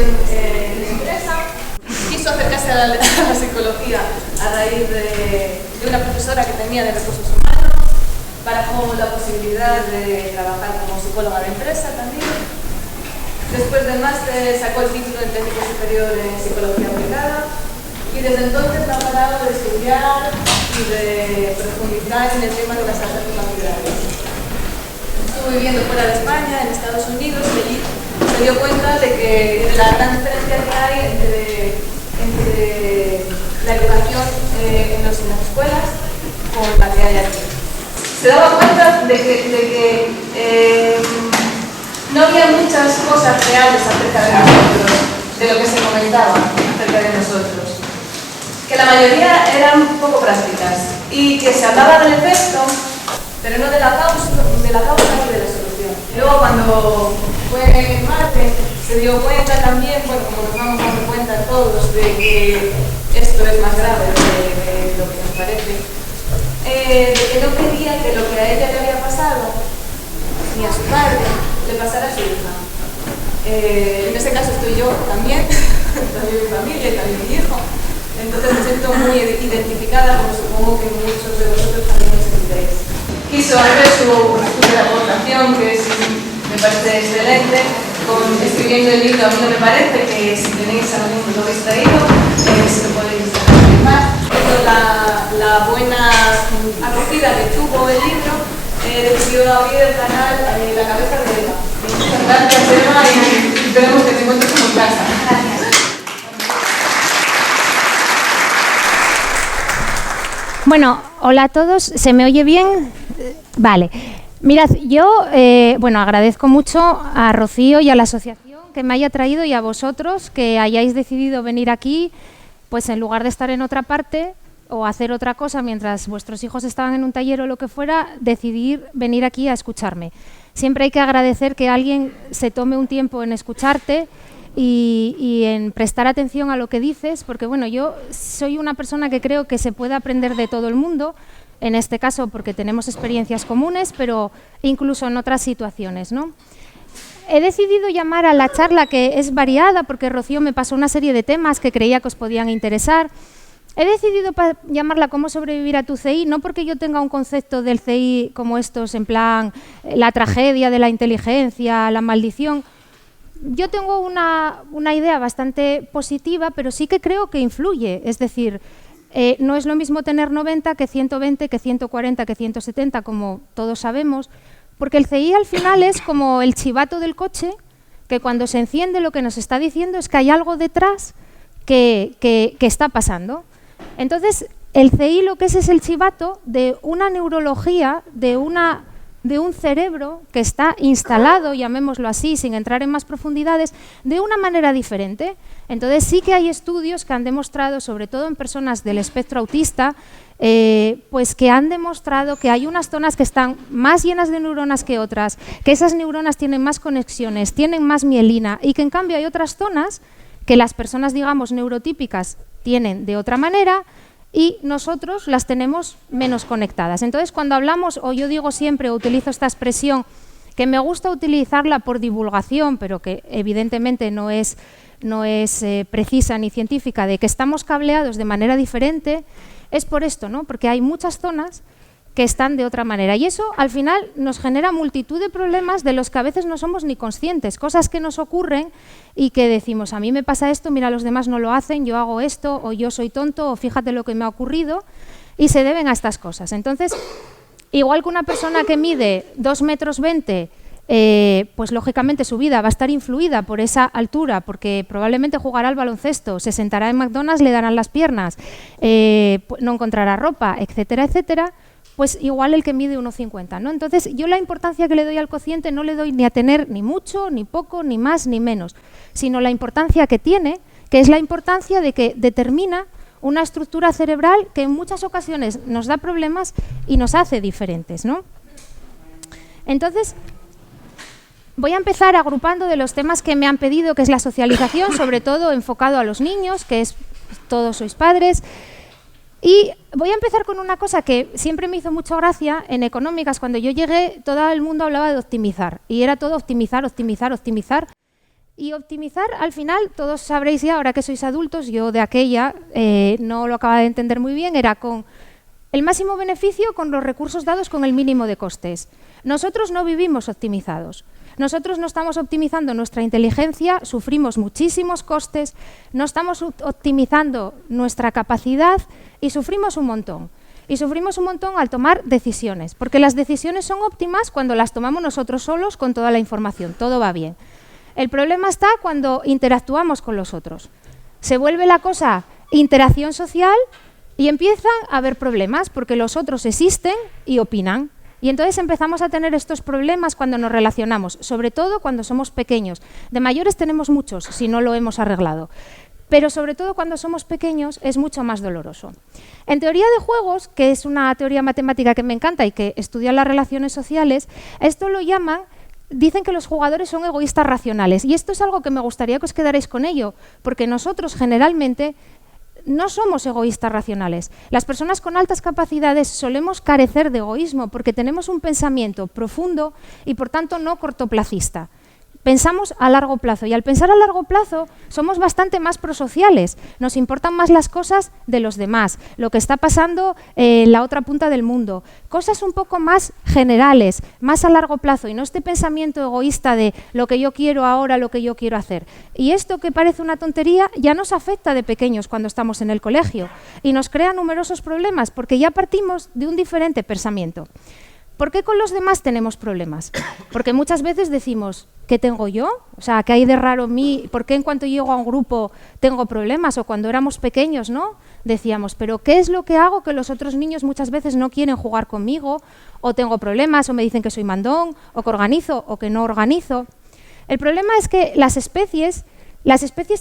inversión en la empresa. Quiso acercarse a la psicología a raíz de una profesora que tenía de recursos humanos, barajó la posibilidad de trabajar como psicóloga de empresa también. Después del máster sacó el título de técnico superior en psicología aplicada y desde entonces no ha parado de estudiar y de profundizar en el tema de las artes marciales. Estuvo viviendo fuera de España, en Estados Unidos, y allí se dio cuenta de la gran diferencia que hay entre la educación en las escuelas con la que hay aquí. Se daba cuenta de que no había muchas cosas reales acerca de nosotros, de lo que se comentaba acerca de nosotros, que la mayoría eran poco prácticas y que se hablaba del efecto, pero no de la causa ni de la solución. Luego, cuando fue en Marte, se dio cuenta también, bueno, como nos vamos dando cuenta todos, de que esto es más grave de lo que nos parece, de que no quería que lo que a ella le había pasado, ni a su padre, le pasara a su hija. En este caso estoy yo también, también mi familia y también mi hijo. Entonces me siento muy identificada, como supongo que muchos de vosotros también os sentiréis. Quiso hacer su aportación, que me parece excelente, escribiendo el libro A mí no me parece, que si tenéis algún lo habéis traído, se lo podéis firmar. La buena acogida que tuvo el libro, decidió abrir el canal La Cabeza de Eva. Muchas gracias, Eva, y esperemos que te encuentres como en casa. Gracias. Bueno, hola a todos, ¿se me oye bien? Vale. Mirad, yo agradezco mucho a Rocío y a la asociación que me haya traído y a vosotros que hayáis decidido venir aquí, pues en lugar de estar en otra parte o hacer otra cosa mientras vuestros hijos estaban en un taller o lo que fuera, decidir venir aquí a escucharme. Siempre hay que agradecer que alguien se tome un tiempo en escucharte y en prestar atención a lo que dices, porque bueno, yo soy una persona que creo que se puede aprender de todo el mundo, en este caso porque tenemos experiencias comunes, pero incluso en otras situaciones, ¿no? He decidido llamar a la charla, que es variada, porque Rocío me pasó una serie de temas que creía que os podían interesar. He decidido llamarla Cómo sobrevivir a tu CI, no porque yo tenga un concepto del CI como estos, en plan la tragedia de la inteligencia, la maldición. Yo tengo una idea bastante positiva, pero sí que creo que influye. Es decir, no es lo mismo tener 90 que 120, que 140, que 170, como todos sabemos, porque el CI al final es como el chivato del coche, que cuando se enciende lo que nos está diciendo es que hay algo detrás que está pasando. Entonces, el CI lo que es el chivato de una neurología, de un cerebro que está instalado, llamémoslo así, sin entrar en más profundidades, de una manera diferente. Entonces sí que hay estudios que han demostrado, sobre todo en personas del espectro autista, pues que han demostrado que hay unas zonas que están más llenas de neuronas que otras, que esas neuronas tienen más conexiones, tienen más mielina, y que en cambio hay otras zonas que las personas, digamos, neurotípicas tienen de otra manera, y nosotros las tenemos menos conectadas. Entonces, cuando hablamos, o yo digo siempre, o utilizo esta expresión, que me gusta utilizarla por divulgación, pero que evidentemente no es precisa ni científica, de que estamos cableados de manera diferente, es por esto, ¿no? Porque hay muchas zonas que están de otra manera. Y eso, al final, nos genera multitud de problemas de los que a veces no somos ni conscientes, cosas que nos ocurren y que decimos, a mí me pasa esto, mira, los demás no lo hacen, yo hago esto, o yo soy tonto, o fíjate lo que me ha ocurrido, y se deben a estas cosas. Entonces, igual que una persona que mide 2,20 m, pues lógicamente su vida va a estar influida por esa altura, porque probablemente jugará al baloncesto, se sentará en McDonald's, le darán las piernas, no encontrará ropa, etcétera, etcétera, pues igual el que mide 1,50 m, ¿no? Entonces, yo la importancia que le doy al cociente no le doy ni a tener ni mucho, ni poco, ni más, ni menos, sino la importancia que tiene, que es la importancia de que determina una estructura cerebral que en muchas ocasiones nos da problemas y nos hace diferentes, ¿no? Entonces, voy a empezar agrupando de los temas que me han pedido, que es la socialización, sobre todo enfocado a los niños, que es todos sois padres. Y voy a empezar con una cosa que siempre me hizo mucha gracia en económicas. Cuando yo llegué, todo el mundo hablaba de optimizar, y era todo optimizar, optimizar, optimizar. Y optimizar, al final, todos sabréis ya, ahora que sois adultos, yo de aquella no lo acababa de entender muy bien, era con el máximo beneficio con los recursos dados con el mínimo de costes. Nosotros no vivimos optimizados. Nosotros no estamos optimizando nuestra inteligencia, sufrimos muchísimos costes, no estamos optimizando nuestra capacidad y sufrimos un montón. Y sufrimos un montón al tomar decisiones, porque las decisiones son óptimas cuando las tomamos nosotros solos con toda la información, todo va bien. El problema está cuando interactuamos con los otros. Se vuelve la cosa interacción social y empiezan a haber problemas porque los otros existen y opinan. Y entonces empezamos a tener estos problemas cuando nos relacionamos, sobre todo cuando somos pequeños. De mayores tenemos muchos, si no lo hemos arreglado. Pero sobre todo cuando somos pequeños es mucho más doloroso. En teoría de juegos, que es una teoría matemática que me encanta y que estudia las relaciones sociales, esto lo llaman... Dicen que los jugadores son egoístas racionales y esto es algo que me gustaría que os quedarais con ello, porque nosotros generalmente no somos egoístas racionales. Las personas con altas capacidades solemos carecer de egoísmo porque tenemos un pensamiento profundo y por tanto no cortoplacista. Pensamos a largo plazo y al pensar a largo plazo somos bastante más prosociales, nos importan más las cosas de los demás, lo que está pasando en la otra punta del mundo, cosas un poco más generales, más a largo plazo y no este pensamiento egoísta de lo que yo quiero ahora, lo que yo quiero hacer. Y esto que parece una tontería ya nos afecta de pequeños cuando estamos en el colegio y nos crea numerosos problemas porque ya partimos de un diferente pensamiento. ¿Por qué con los demás tenemos problemas? Porque muchas veces decimos, ¿qué tengo yo? O sea, ¿qué hay de raro en mí? ¿Por qué en cuanto llego a un grupo tengo problemas? O cuando éramos pequeños, ¿no? Decíamos, ¿pero qué es lo que hago que los otros niños muchas veces no quieren jugar conmigo? O tengo problemas, o me dicen que soy mandón, o que organizo, o que no organizo. El problema es que las especies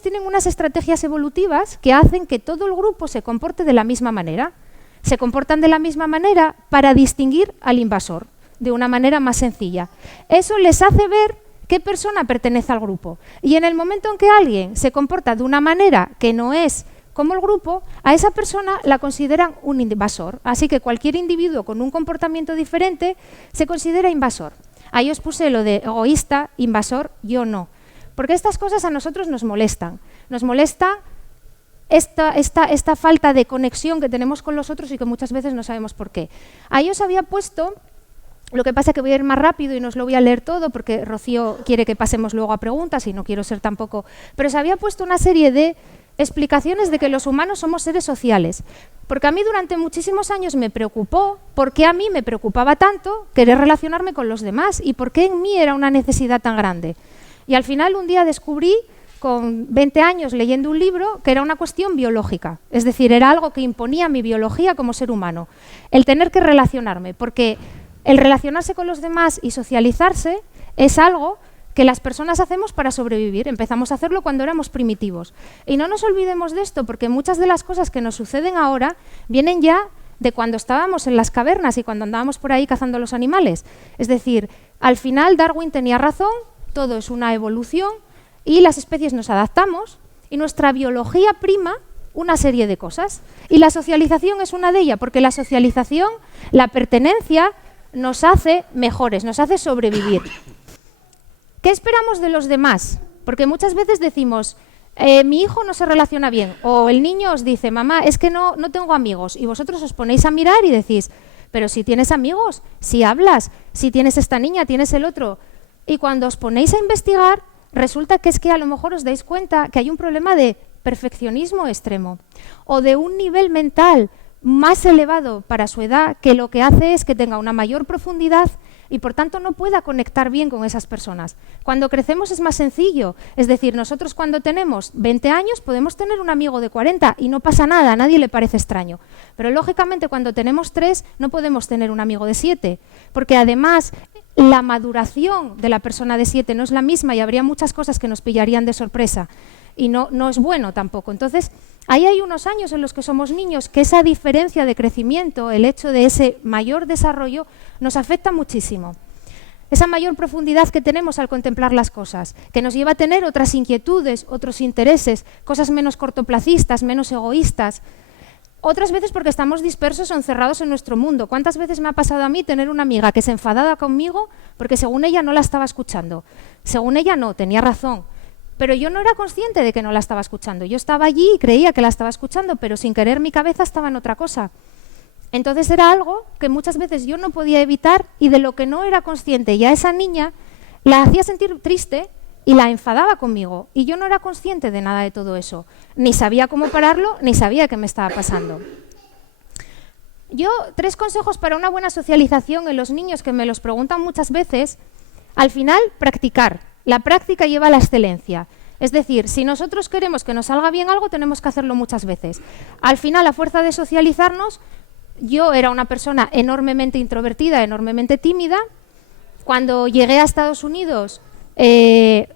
tienen unas estrategias evolutivas que hacen que todo el grupo se comporte de la misma manera. Se comportan de la misma manera para distinguir al invasor, de una manera más sencilla. Eso les hace ver qué persona pertenece al grupo. Y en el momento en que alguien se comporta de una manera que no es como el grupo, a esa persona la consideran un invasor. Así que cualquier individuo con un comportamiento diferente se considera invasor. Ahí os puse lo de egoísta, invasor, yo no. Porque estas cosas a nosotros nos molestan. Nos molesta esta falta de conexión que tenemos con los otros y que muchas veces no sabemos por qué. Ahí os había puesto, lo que pasa es que voy a ir más rápido y no os lo voy a leer todo porque Rocío quiere que pasemos luego a preguntas y no quiero ser tampoco... Pero os había puesto una serie de explicaciones de que los humanos somos seres sociales. Porque a mí durante muchísimos años me preocupó por qué a mí me preocupaba tanto querer relacionarme con los demás y por qué en mí era una necesidad tan grande. Y al final un día descubrí con 20 años leyendo un libro que era una cuestión biológica, es decir, era algo que imponía mi biología como ser humano, el tener que relacionarme, porque el relacionarse con los demás y socializarse es algo que las personas hacemos para sobrevivir, empezamos a hacerlo cuando éramos primitivos. Y no nos olvidemos de esto, porque muchas de las cosas que nos suceden ahora vienen ya de cuando estábamos en las cavernas y cuando andábamos por ahí cazando los animales. Es decir, al final Darwin tenía razón, todo es una evolución, y las especies nos adaptamos y nuestra biología prima una serie de cosas. Y la socialización es una de ellas, porque la socialización, la pertenencia, nos hace mejores, nos hace sobrevivir. ¿Qué esperamos de los demás? Porque muchas veces decimos, mi hijo no se relaciona bien, o el niño os dice, mamá, es que no tengo amigos, y vosotros os ponéis a mirar y decís, pero si tienes amigos, si hablas, si tienes esta niña, tienes el otro. Y cuando os ponéis a investigar, resulta que es que a lo mejor os dais cuenta que hay un problema de perfeccionismo extremo o de un nivel mental más elevado para su edad que lo que hace es que tenga una mayor profundidad y por tanto no pueda conectar bien con esas personas. Cuando crecemos es más sencillo, es decir, nosotros cuando tenemos 20 años podemos tener un amigo de 40 y no pasa nada, a nadie le parece extraño. Pero lógicamente cuando tenemos 3 no podemos tener un amigo de 7, porque además la maduración de la persona de 7 no es la misma y habría muchas cosas que nos pillarían de sorpresa y no es bueno tampoco. Entonces, ahí hay unos años en los que somos niños que esa diferencia de crecimiento, el hecho de ese mayor desarrollo, nos afecta muchísimo. Esa mayor profundidad que tenemos al contemplar las cosas, que nos lleva a tener otras inquietudes, otros intereses, cosas menos cortoplacistas, menos egoístas. Otras veces porque estamos dispersos o encerrados en nuestro mundo. ¿Cuántas veces me ha pasado a mí tener una amiga que se enfadaba conmigo porque según ella no la estaba escuchando? Según ella no, tenía razón. Pero yo no era consciente de que no la estaba escuchando. Yo estaba allí y creía que la estaba escuchando, pero sin querer mi cabeza estaba en otra cosa. Entonces era algo que muchas veces yo no podía evitar y de lo que no era consciente. Y a esa niña la hacía sentir triste y la enfadaba conmigo. Y yo no era consciente de nada de todo eso. Ni sabía cómo pararlo, ni sabía qué me estaba pasando. Yo, 3 consejos para una buena socialización en los niños que me los preguntan muchas veces. Al final, practicar. La práctica lleva a la excelencia. Es decir, si nosotros queremos que nos salga bien algo, tenemos que hacerlo muchas veces. Al final, a fuerza de socializarnos, yo era una persona enormemente introvertida, enormemente tímida. Cuando llegué a Estados Unidos,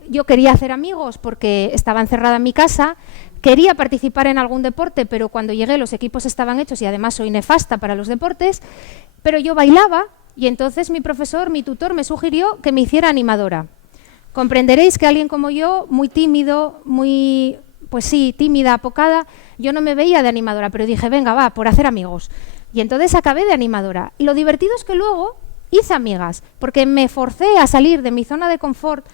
yo quería hacer amigos porque estaba encerrada en mi casa. Quería participar en algún deporte, pero cuando llegué los equipos estaban hechos y además soy nefasta para los deportes. Pero yo bailaba y entonces mi profesor, mi tutor, me sugirió que me hiciera animadora. Comprenderéis que alguien como yo, muy tímido, muy, pues sí, tímida, apocada, yo no me veía de animadora, pero dije, venga, va, por hacer amigos. Y entonces acabé de animadora. Y lo divertido es que luego hice amigas, porque me forcé a salir de mi zona de confort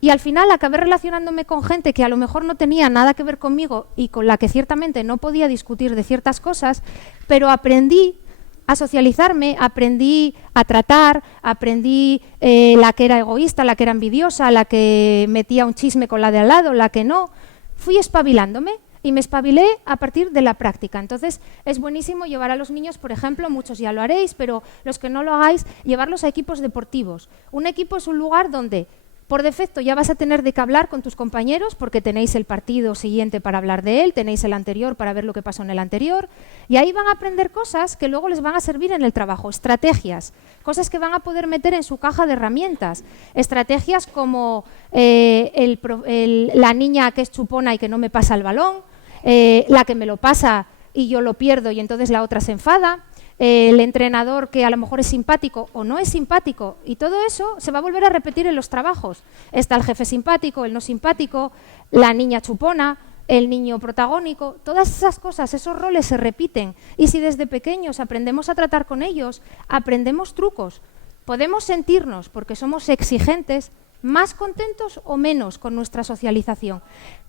y al final acabé relacionándome con gente que a lo mejor no tenía nada que ver conmigo y con la que ciertamente no podía discutir de ciertas cosas, pero aprendí a socializarme, aprendí a tratar, aprendí la que era egoísta, la que era envidiosa, la que metía un chisme con la de al lado, la que no. Fui espabilándome y me espabilé a partir de la práctica. Entonces, es buenísimo llevar a los niños, por ejemplo, muchos ya lo haréis, pero los que no lo hagáis, llevarlos a equipos deportivos. Un equipo es un lugar donde por defecto ya vas a tener de qué hablar con tus compañeros porque tenéis el partido siguiente para hablar de él, tenéis el anterior para ver lo que pasó en el anterior y ahí van a aprender cosas que luego les van a servir en el trabajo, estrategias, cosas que van a poder meter en su caja de herramientas, estrategias como la niña que es chupona y que no me pasa el balón, la que me lo pasa y yo lo pierdo y entonces la otra se enfada, el entrenador que a lo mejor es simpático o no es simpático y todo eso se va a volver a repetir en los trabajos. Está el jefe simpático, el no simpático, la niña chupona, el niño protagónico, todas esas cosas, esos roles se repiten y si desde pequeños aprendemos a tratar con ellos, aprendemos trucos. Podemos sentirnos, porque somos exigentes, más contentos o menos con nuestra socialización,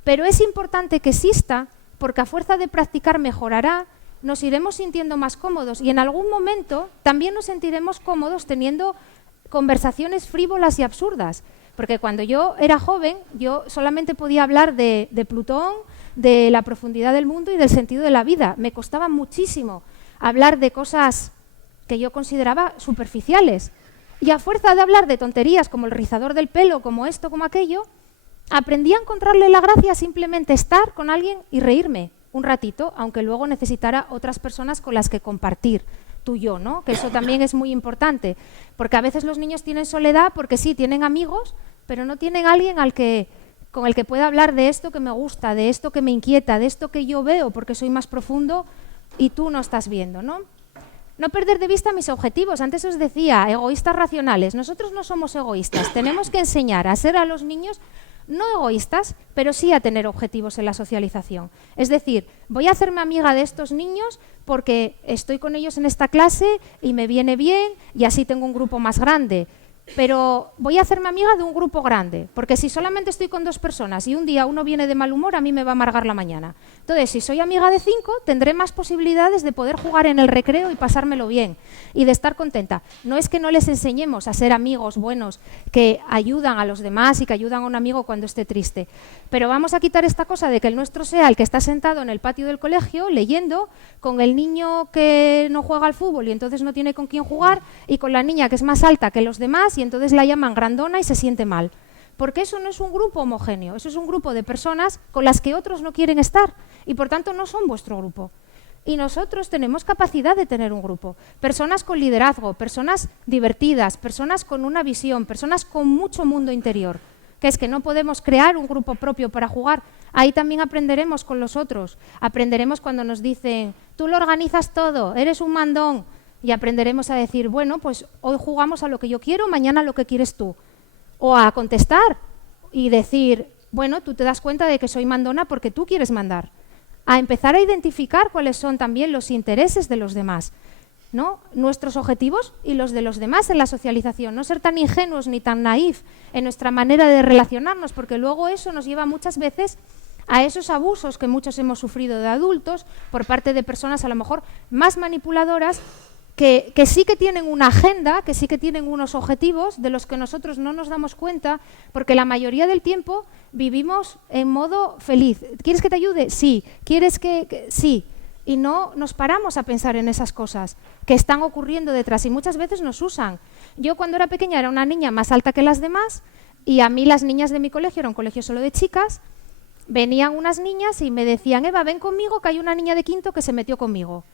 pero es importante que exista porque a fuerza de practicar mejorará, nos iremos sintiendo más cómodos y en algún momento también nos sentiremos cómodos teniendo conversaciones frívolas y absurdas. Porque cuando yo era joven, yo solamente podía hablar de Plutón, de la profundidad del mundo y del sentido de la vida. Me costaba muchísimo hablar de cosas que yo consideraba superficiales. Y a fuerza de hablar de tonterías como el rizador del pelo, como esto, como aquello, aprendí a encontrarle la gracia a simplemente estar con alguien y reírme un ratito, aunque luego necesitara otras personas con las que compartir, tú y yo, ¿no? Que eso también es muy importante, porque a veces los niños tienen soledad porque sí, tienen amigos, pero no tienen alguien con el que pueda hablar de esto que me gusta, de esto que me inquieta, de esto que yo veo porque soy más profundo y tú no estás viendo, ¿no? No perder de vista mis objetivos. Antes os decía, egoístas racionales. Nosotros no somos egoístas. Tenemos que enseñar a ser a los niños no egoístas, pero sí a tener objetivos en la socialización. Es decir, voy a hacerme amiga de estos niños porque estoy con ellos en esta clase y me viene bien y así tengo un grupo más grande. Pero voy a hacerme amiga de un grupo grande, porque si solamente estoy con 2 personas y un día uno viene de mal humor, a mí me va a amargar la mañana. Entonces, si soy amiga de 5, tendré más posibilidades de poder jugar en el recreo y pasármelo bien y de estar contenta. No es que no les enseñemos a ser amigos buenos que ayudan a los demás y que ayudan a un amigo cuando esté triste, pero vamos a quitar esta cosa de que el nuestro sea el que está sentado en el patio del colegio leyendo con el niño que no juega al fútbol y entonces no tiene con quién jugar y con la niña que es más alta que los demás y entonces la llaman grandona y se siente mal. Porque eso no es un grupo homogéneo, eso es un grupo de personas con las que otros no quieren estar y por tanto no son vuestro grupo. Y nosotros tenemos capacidad de tener un grupo. Personas con liderazgo, personas divertidas, personas con una visión, personas con mucho mundo interior. Que es que no podemos crear un grupo propio para jugar. Ahí también aprenderemos con los otros. Aprenderemos cuando nos dicen, tú lo organizas todo, eres un mandón. Y aprenderemos a decir, bueno, pues hoy jugamos a lo que yo quiero, mañana a lo que quieres tú. O a contestar y decir, bueno, tú te das cuenta de que soy mandona porque tú quieres mandar. A empezar a identificar cuáles son también los intereses de los demás. ¿no? Nuestros objetivos y los de los demás en la socialización. No ser tan ingenuos ni tan naif en nuestra manera de relacionarnos, porque luego eso nos lleva muchas veces a esos abusos que muchos hemos sufrido de adultos por parte de personas a lo mejor más manipuladoras que sí que tienen una agenda, que sí que tienen unos objetivos de los que nosotros no nos damos cuenta, porque la mayoría del tiempo vivimos en modo feliz. ¿Quieres que te ayude? Sí. ¿Quieres que sí? Y no nos paramos a pensar en esas cosas que están ocurriendo detrás y muchas veces nos usan. Yo cuando era pequeña era una niña más alta que las demás y a mí las niñas de mi colegio, era un colegio solo de chicas, venían unas niñas y me decían, Eva, ven conmigo que hay una niña de quinto que se metió conmigo.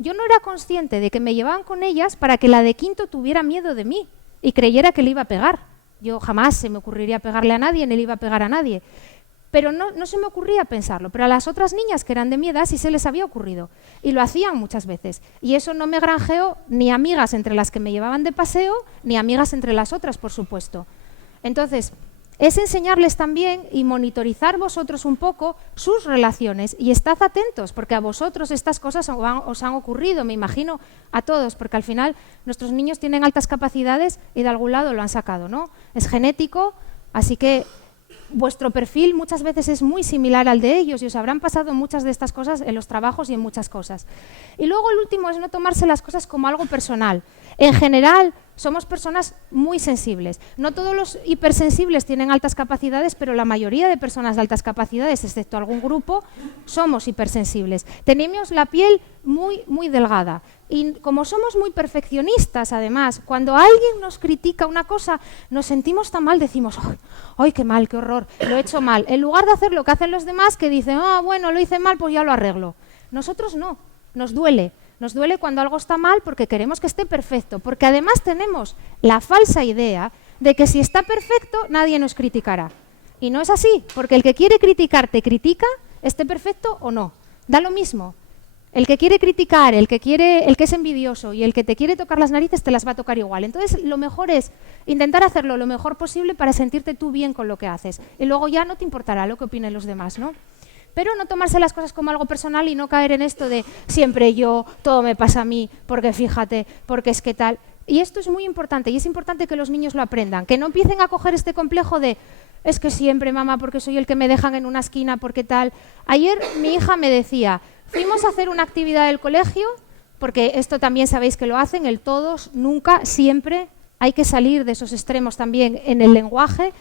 Yo no era consciente de que me llevaban con ellas para que la de quinto tuviera miedo de mí y creyera que le iba a pegar. Yo jamás se me ocurriría pegarle a nadie, ni le iba a pegar a nadie. Pero no se me ocurría pensarlo. Pero a las otras niñas que eran de mi edad sí se les había ocurrido. Y lo hacían muchas veces. Y eso no me granjeó ni amigas entre las que me llevaban de paseo, ni amigas entre las otras, por supuesto. Entonces, es enseñarles también y monitorizar vosotros un poco sus relaciones y estad atentos, porque a vosotros estas cosas os han ocurrido, me imagino, a todos, porque al final nuestros niños tienen altas capacidades y de algún lado lo han sacado, ¿no? Es genético, así que vuestro perfil muchas veces es muy similar al de ellos y os habrán pasado muchas de estas cosas en los trabajos y en muchas cosas. Y luego el último es no tomarse las cosas como algo personal. En general, somos personas muy sensibles. No todos los hipersensibles tienen altas capacidades, pero la mayoría de personas de altas capacidades, excepto algún grupo, somos hipersensibles. Tenemos la piel muy, muy delgada. Y como somos muy perfeccionistas, además, cuando alguien nos critica una cosa, nos sentimos tan mal, decimos, ¡ay, qué mal, qué horror, lo he hecho mal! En lugar de hacer lo que hacen los demás, que dicen, bueno, lo hice mal, pues ya lo arreglo. Nosotros no, nos duele. Nos duele cuando algo está mal porque queremos que esté perfecto, porque además tenemos la falsa idea de que si está perfecto nadie nos criticará. Y no es así, porque el que quiere criticar te critica, esté perfecto o no. Da lo mismo. El que quiere criticar, el que es envidioso y el que te quiere tocar las narices te las va a tocar igual. Entonces lo mejor es intentar hacerlo lo mejor posible para sentirte tú bien con lo que haces. Y luego ya no te importará lo que opinen los demás, ¿no? Pero no tomarse las cosas como algo personal y no caer en esto de siempre yo, todo me pasa a mí, porque fíjate, porque es que tal. Y esto es muy importante y es importante que los niños lo aprendan, que no empiecen a coger este complejo de es que siempre, mamá, porque soy el que me dejan en una esquina, porque tal. Ayer mi hija me decía, fuimos a hacer una actividad del colegio, porque esto también sabéis que lo hacen, el todos, nunca, siempre, hay que salir de esos extremos también en el lenguaje,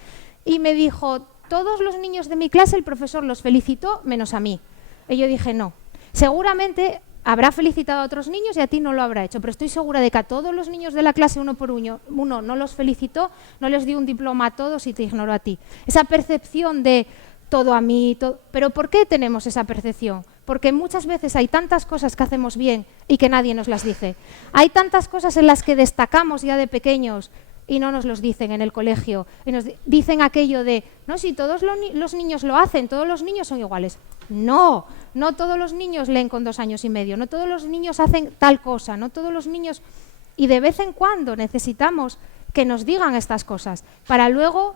y me dijo, todos los niños de mi clase el profesor los felicitó menos a mí. Y yo dije, no, seguramente habrá felicitado a otros niños y a ti no lo habrá hecho, pero estoy segura de que a todos los niños de la clase uno por uno no los felicitó, no les dio un diploma a todos y te ignoró a ti. Esa percepción de todo a mí, todo. ¿Pero por qué tenemos esa percepción? Porque muchas veces hay tantas cosas que hacemos bien y que nadie nos las dice. Hay tantas cosas en las que destacamos ya de pequeños y no nos los dicen en el colegio. Y nos dicen aquello de, no, si todos los niños lo hacen, todos los niños son iguales. No, no todos los niños leen con 2 años y medio, no todos los niños hacen tal cosa, no todos los niños... Y de vez en cuando necesitamos que nos digan estas cosas para luego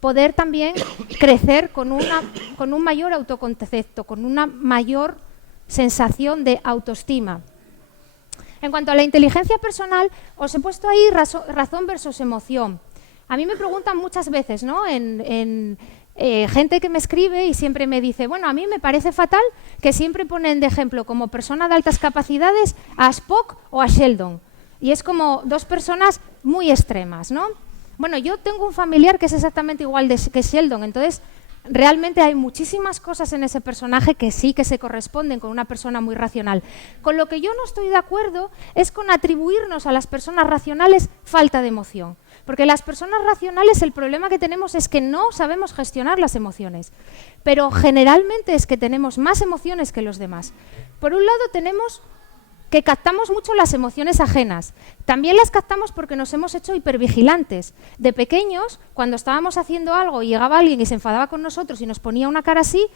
poder también crecer con un mayor autoconcepto, con una mayor sensación de autoestima. En cuanto a la inteligencia personal, os he puesto ahí razón versus emoción. A mí me preguntan muchas veces, ¿no? Gente que me escribe y siempre me dice, bueno, a mí me parece fatal que siempre ponen de ejemplo como persona de altas capacidades a Spock o a Sheldon. Y es como 2 personas muy extremas, ¿no? Bueno, yo tengo un familiar que es exactamente igual que Sheldon, entonces realmente hay muchísimas cosas en ese personaje que sí que se corresponden con una persona muy racional. Con lo que yo no estoy de acuerdo es con atribuirnos a las personas racionales falta de emoción. Porque las personas racionales el problema que tenemos es que no sabemos gestionar las emociones. Pero generalmente es que tenemos más emociones que los demás. Por un lado tenemos que captamos mucho las emociones ajenas. También las captamos porque nos hemos hecho hipervigilantes. De pequeños, cuando estábamos haciendo algo y llegaba alguien y se enfadaba con nosotros y nos ponía una cara así,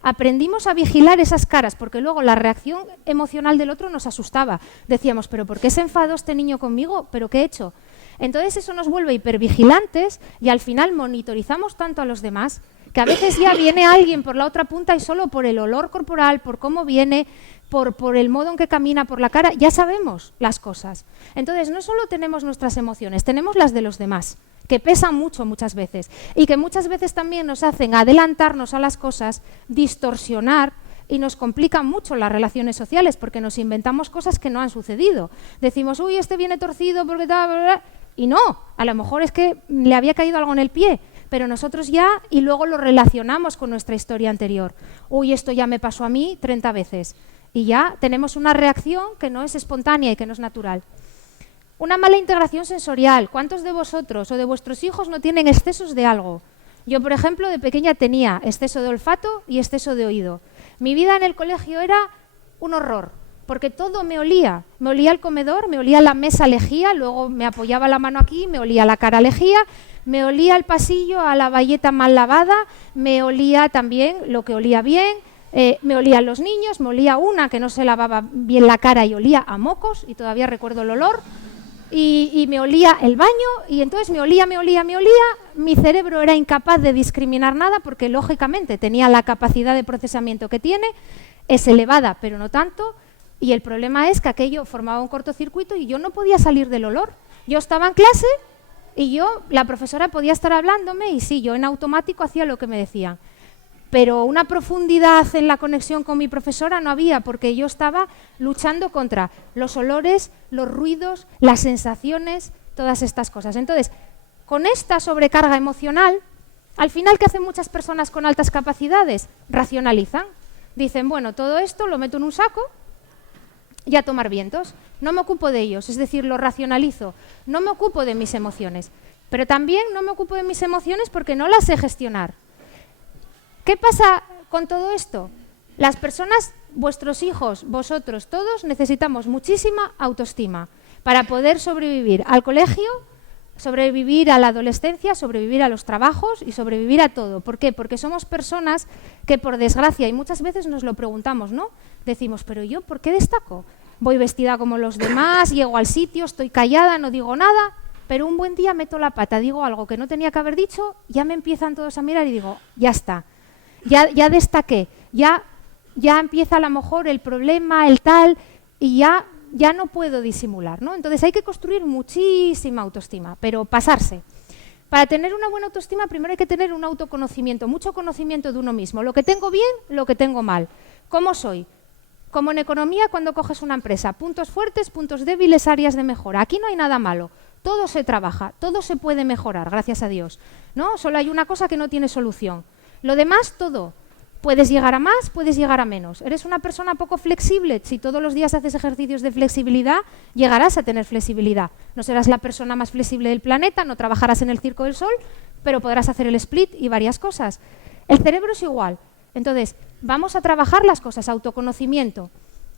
aprendimos a vigilar esas caras porque luego la reacción emocional del otro nos asustaba. Decíamos, ¿pero por qué se enfadó este niño conmigo? ¿Pero qué he hecho? Entonces eso nos vuelve hipervigilantes y al final monitorizamos tanto a los demás que a veces ya viene alguien por la otra punta y solo por el olor corporal, por cómo viene, por el modo en que camina por la cara, ya sabemos las cosas. Entonces, no solo tenemos nuestras emociones, tenemos las de los demás, que pesan mucho muchas veces y que muchas veces también nos hacen adelantarnos a las cosas, distorsionar y nos complican mucho las relaciones sociales porque nos inventamos cosas que no han sucedido. Decimos, uy, este viene torcido porque tal, bla, bla, y no, a lo mejor es que le había caído algo en el pie, pero nosotros ya, y luego lo relacionamos con nuestra historia anterior. Uy, esto ya me pasó a mí 30 veces. Y ya tenemos una reacción que no es espontánea y que no es natural. Una mala integración sensorial. ¿Cuántos de vosotros o de vuestros hijos no tienen excesos de algo? Yo, por ejemplo, de pequeña tenía exceso de olfato y exceso de oído. Mi vida en el colegio era un horror, porque todo me olía. Me olía el comedor, me olía la mesa lejía, luego me apoyaba la mano aquí, me olía la cara lejía, me olía el pasillo a la bayeta mal lavada, me olía también lo que olía bien, me olían los niños, me olía una que no se lavaba bien la cara y olía a mocos, y todavía recuerdo el olor. Y me olía el baño, y entonces me olía, mi cerebro era incapaz de discriminar nada porque lógicamente tenía la capacidad de procesamiento que tiene, es elevada pero no tanto, y el problema es que aquello formaba un cortocircuito y yo no podía salir del olor. Yo estaba en clase y la profesora podía estar hablándome y sí, yo en automático hacía lo que me decían. Pero una profundidad en la conexión con mi profesora no había, porque yo estaba luchando contra los olores, los ruidos, las sensaciones, todas estas cosas. Entonces, con esta sobrecarga emocional, al final, ¿qué hacen muchas personas con altas capacidades? Racionalizan. Dicen, bueno, todo esto lo meto en un saco y a tomar vientos. No me ocupo de ellos, es decir, lo racionalizo. No me ocupo de mis emociones. Pero también no me ocupo de mis emociones porque no las sé gestionar. ¿Qué pasa con todo esto? Las personas, vuestros hijos, vosotros, todos, necesitamos muchísima autoestima para poder sobrevivir al colegio, sobrevivir a la adolescencia, sobrevivir a los trabajos y sobrevivir a todo. ¿Por qué? Porque somos personas que, por desgracia, y muchas veces nos lo preguntamos, ¿no? Decimos, ¿pero yo por qué destaco? Voy vestida como los demás, llego al sitio, estoy callada, no digo nada, pero un buen día meto la pata, digo algo que no tenía que haber dicho, ya me empiezan todos a mirar y digo, ya está. Ya destaqué, ya empieza a lo mejor el problema, el tal, y ya no puedo disimular, ¿no? Entonces hay que construir muchísima autoestima, pero pasarse. Para tener una buena autoestima primero hay que tener un autoconocimiento, mucho conocimiento de uno mismo, lo que tengo bien, lo que tengo mal, cómo soy. Como en economía cuando coges una empresa, puntos fuertes, puntos débiles, áreas de mejora. Aquí no hay nada malo, todo se trabaja, todo se puede mejorar, gracias a Dios, ¿no? Solo hay una cosa que no tiene solución. Lo demás, todo. Puedes llegar a más, puedes llegar a menos. ¿Eres una persona poco flexible? Si todos los días haces ejercicios de flexibilidad, llegarás a tener flexibilidad. No serás la persona más flexible del planeta, no trabajarás en el Circo del Sol, pero podrás hacer el split y varias cosas. El cerebro es igual. Entonces, vamos a trabajar las cosas, autoconocimiento.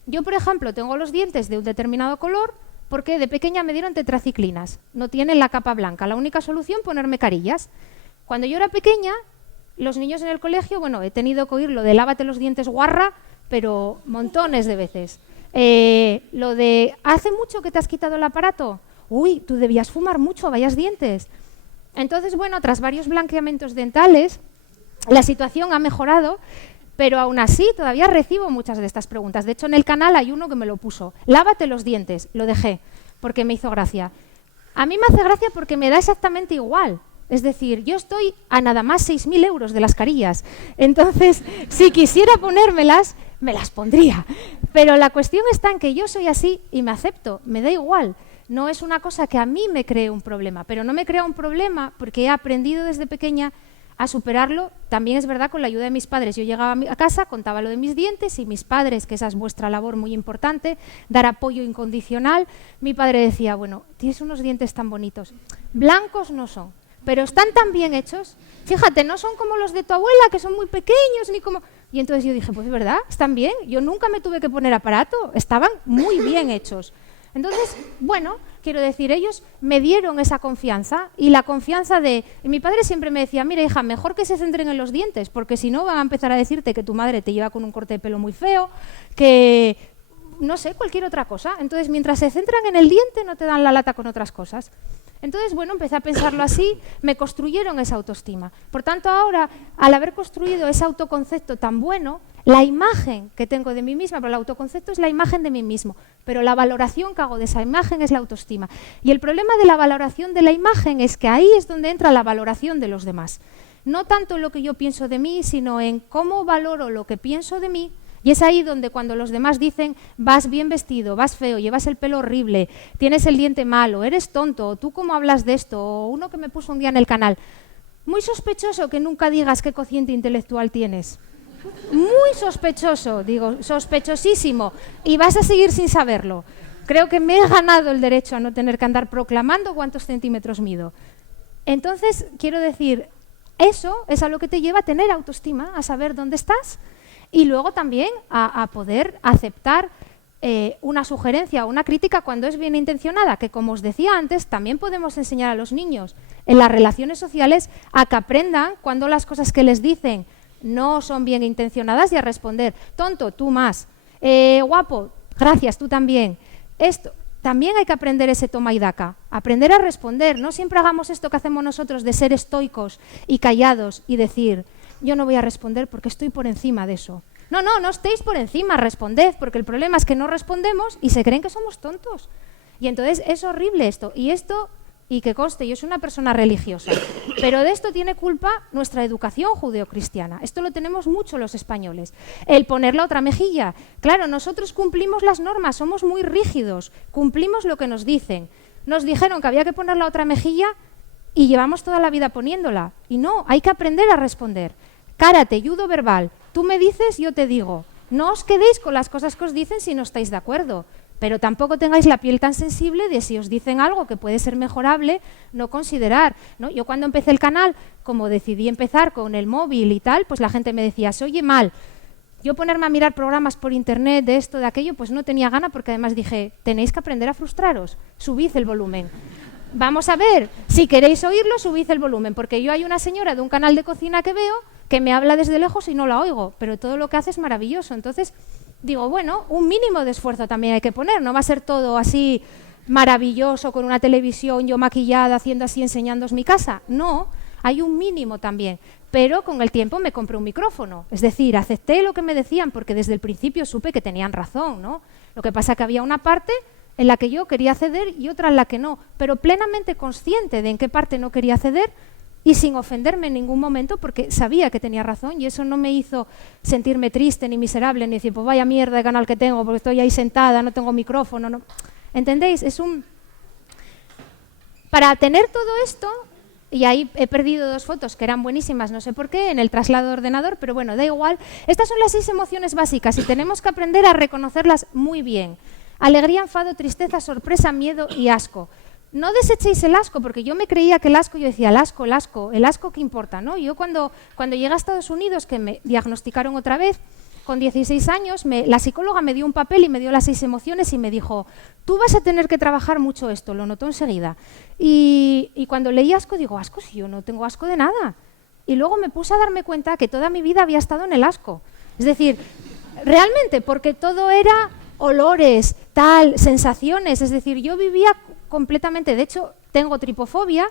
Yo, por ejemplo, tengo los dientes de un determinado color porque de pequeña me dieron tetraciclinas. No tienen la capa blanca. La única solución, ponerme carillas. Cuando yo era pequeña, los niños en el colegio, bueno, he tenido que oír lo de lávate los dientes guarra, pero montones de veces. Lo de, ¿hace mucho que te has quitado el aparato? Uy, tú debías fumar mucho, vayas dientes. Entonces, bueno, tras varios blanqueamientos dentales, la situación ha mejorado, pero aún así todavía recibo muchas de estas preguntas. De hecho, en el canal hay uno que me lo puso. Lávate los dientes. Lo dejé, porque me hizo gracia. A mí me hace gracia porque me da exactamente igual. Es decir, yo estoy a nada más 6.000 euros de las carillas. Entonces, si quisiera ponérmelas, me las pondría. Pero la cuestión está en que yo soy así y me acepto, me da igual. No es una cosa que a mí me cree un problema, pero no me crea un problema porque he aprendido desde pequeña a superarlo. También es verdad con la ayuda de mis padres. Yo llegaba a casa, contaba lo de mis dientes y mis padres, que esa es vuestra labor muy importante, dar apoyo incondicional. Mi padre decía, bueno, tienes unos dientes tan bonitos. Blancos no son, pero están tan bien hechos. Fíjate, no son como los de tu abuela, que son muy pequeños, ni como... Y entonces yo dije, pues es verdad, están bien. Yo nunca me tuve que poner aparato, estaban muy bien hechos. Entonces, bueno, quiero decir, ellos me dieron esa confianza y la confianza de... Y mi padre siempre me decía, mira hija, mejor que se centren en los dientes, porque si no van a empezar a decirte que tu madre te lleva con un corte de pelo muy feo, que... no sé, cualquier otra cosa. Entonces, mientras se centran en el diente, no te dan la lata con otras cosas. Entonces, bueno, empecé a pensarlo así, me construyeron esa autoestima. Por tanto, ahora, al haber construido ese autoconcepto tan bueno, la imagen que tengo de mí misma, pero el autoconcepto es la imagen de mí mismo, pero la valoración que hago de esa imagen es la autoestima. Y el problema de la valoración de la imagen es que ahí es donde entra la valoración de los demás. No tanto en lo que yo pienso de mí, sino en cómo valoro lo que pienso de mí. Y es ahí donde cuando los demás dicen, vas bien vestido, vas feo, llevas el pelo horrible, tienes el diente malo, eres tonto, tú cómo hablas de esto, o uno que me puso un día en el canal, muy sospechoso que nunca digas qué cociente intelectual tienes. Muy sospechoso, digo, sospechosísimo, y vas a seguir sin saberlo. Creo que me he ganado el derecho a no tener que andar proclamando cuántos centímetros mido. Entonces, quiero decir, eso es a lo que te lleva a tener autoestima, a saber dónde estás, y luego también a poder aceptar una sugerencia o una crítica cuando es bien intencionada, que como os decía antes, también podemos enseñar a los niños en las relaciones sociales a que aprendan cuando las cosas que les dicen no son bien intencionadas y a responder, tonto, tú más, guapo, gracias, tú también. Esto, también hay que aprender ese toma y daca, aprender a responder, no siempre hagamos esto que hacemos nosotros de ser estoicos y callados y decir, yo no voy a responder porque estoy por encima de eso. No, no, no estéis por encima, responded, porque el problema es que no respondemos y se creen que somos tontos. Y entonces es horrible esto. Y que conste, yo soy una persona religiosa, pero de esto tiene culpa nuestra educación judeocristiana. Esto lo tenemos mucho los españoles. El poner la otra mejilla. Claro, nosotros cumplimos las normas, somos muy rígidos, cumplimos lo que nos dicen. Nos dijeron que había que poner la otra mejilla y llevamos toda la vida poniéndola. Y no, hay que aprender a responder. Karate, judo verbal. Tú me dices, yo te digo. No os quedéis con las cosas que os dicen si no estáis de acuerdo. Pero tampoco tengáis la piel tan sensible de si os dicen algo que puede ser mejorable, no considerar, ¿no? Yo cuando empecé el canal, como decidí empezar con el móvil y tal, pues la gente me decía, se oye mal. Yo ponerme a mirar programas por internet de esto, de aquello, pues no tenía gana porque además dije, tenéis que aprender a frustraros, subid el volumen. Vamos a ver, si queréis oírlo, subid el volumen, porque yo hay una señora de un canal de cocina que veo que me habla desde lejos y no la oigo, pero todo lo que hace es maravilloso. Entonces, digo, bueno, un mínimo de esfuerzo también hay que poner, no va a ser todo así maravilloso con una televisión, yo maquillada, haciendo así, enseñándoos mi casa. No, hay un mínimo también, pero con el tiempo me compré un micrófono, es decir, acepté lo que me decían porque desde el principio supe que tenían razón, ¿no? Lo que pasa que había una parte en la que yo quería ceder y otra en la que no, pero plenamente consciente de en qué parte no quería ceder y sin ofenderme en ningún momento porque sabía que tenía razón y eso no me hizo sentirme triste ni miserable ni decir, pues vaya mierda de canal que tengo porque estoy ahí sentada, no tengo micrófono. No. ¿Entendéis? Para tener todo esto, y ahí he perdido 2 fotos que eran buenísimas, no sé por qué, en el traslado de ordenador, pero bueno, da igual. Estas son las 6 emociones básicas y tenemos que aprender a reconocerlas muy bien. Alegría, enfado, tristeza, sorpresa, miedo y asco. No desechéis el asco, porque yo me creía que el asco, yo decía, el asco ¿qué importa? ¿No? Yo cuando llegué a Estados Unidos, que me diagnosticaron otra vez, con 16 años, la psicóloga me dio un papel y me dio las 6 emociones y me dijo, tú vas a tener que trabajar mucho esto, lo notó enseguida. Y cuando leí asco, digo, asco, si yo no tengo asco de nada. Y luego me puse a darme cuenta que toda mi vida había estado en el asco. Es decir, realmente, porque todo era olores, tal, sensaciones, es decir, yo vivía completamente, de hecho, tengo tripofobia,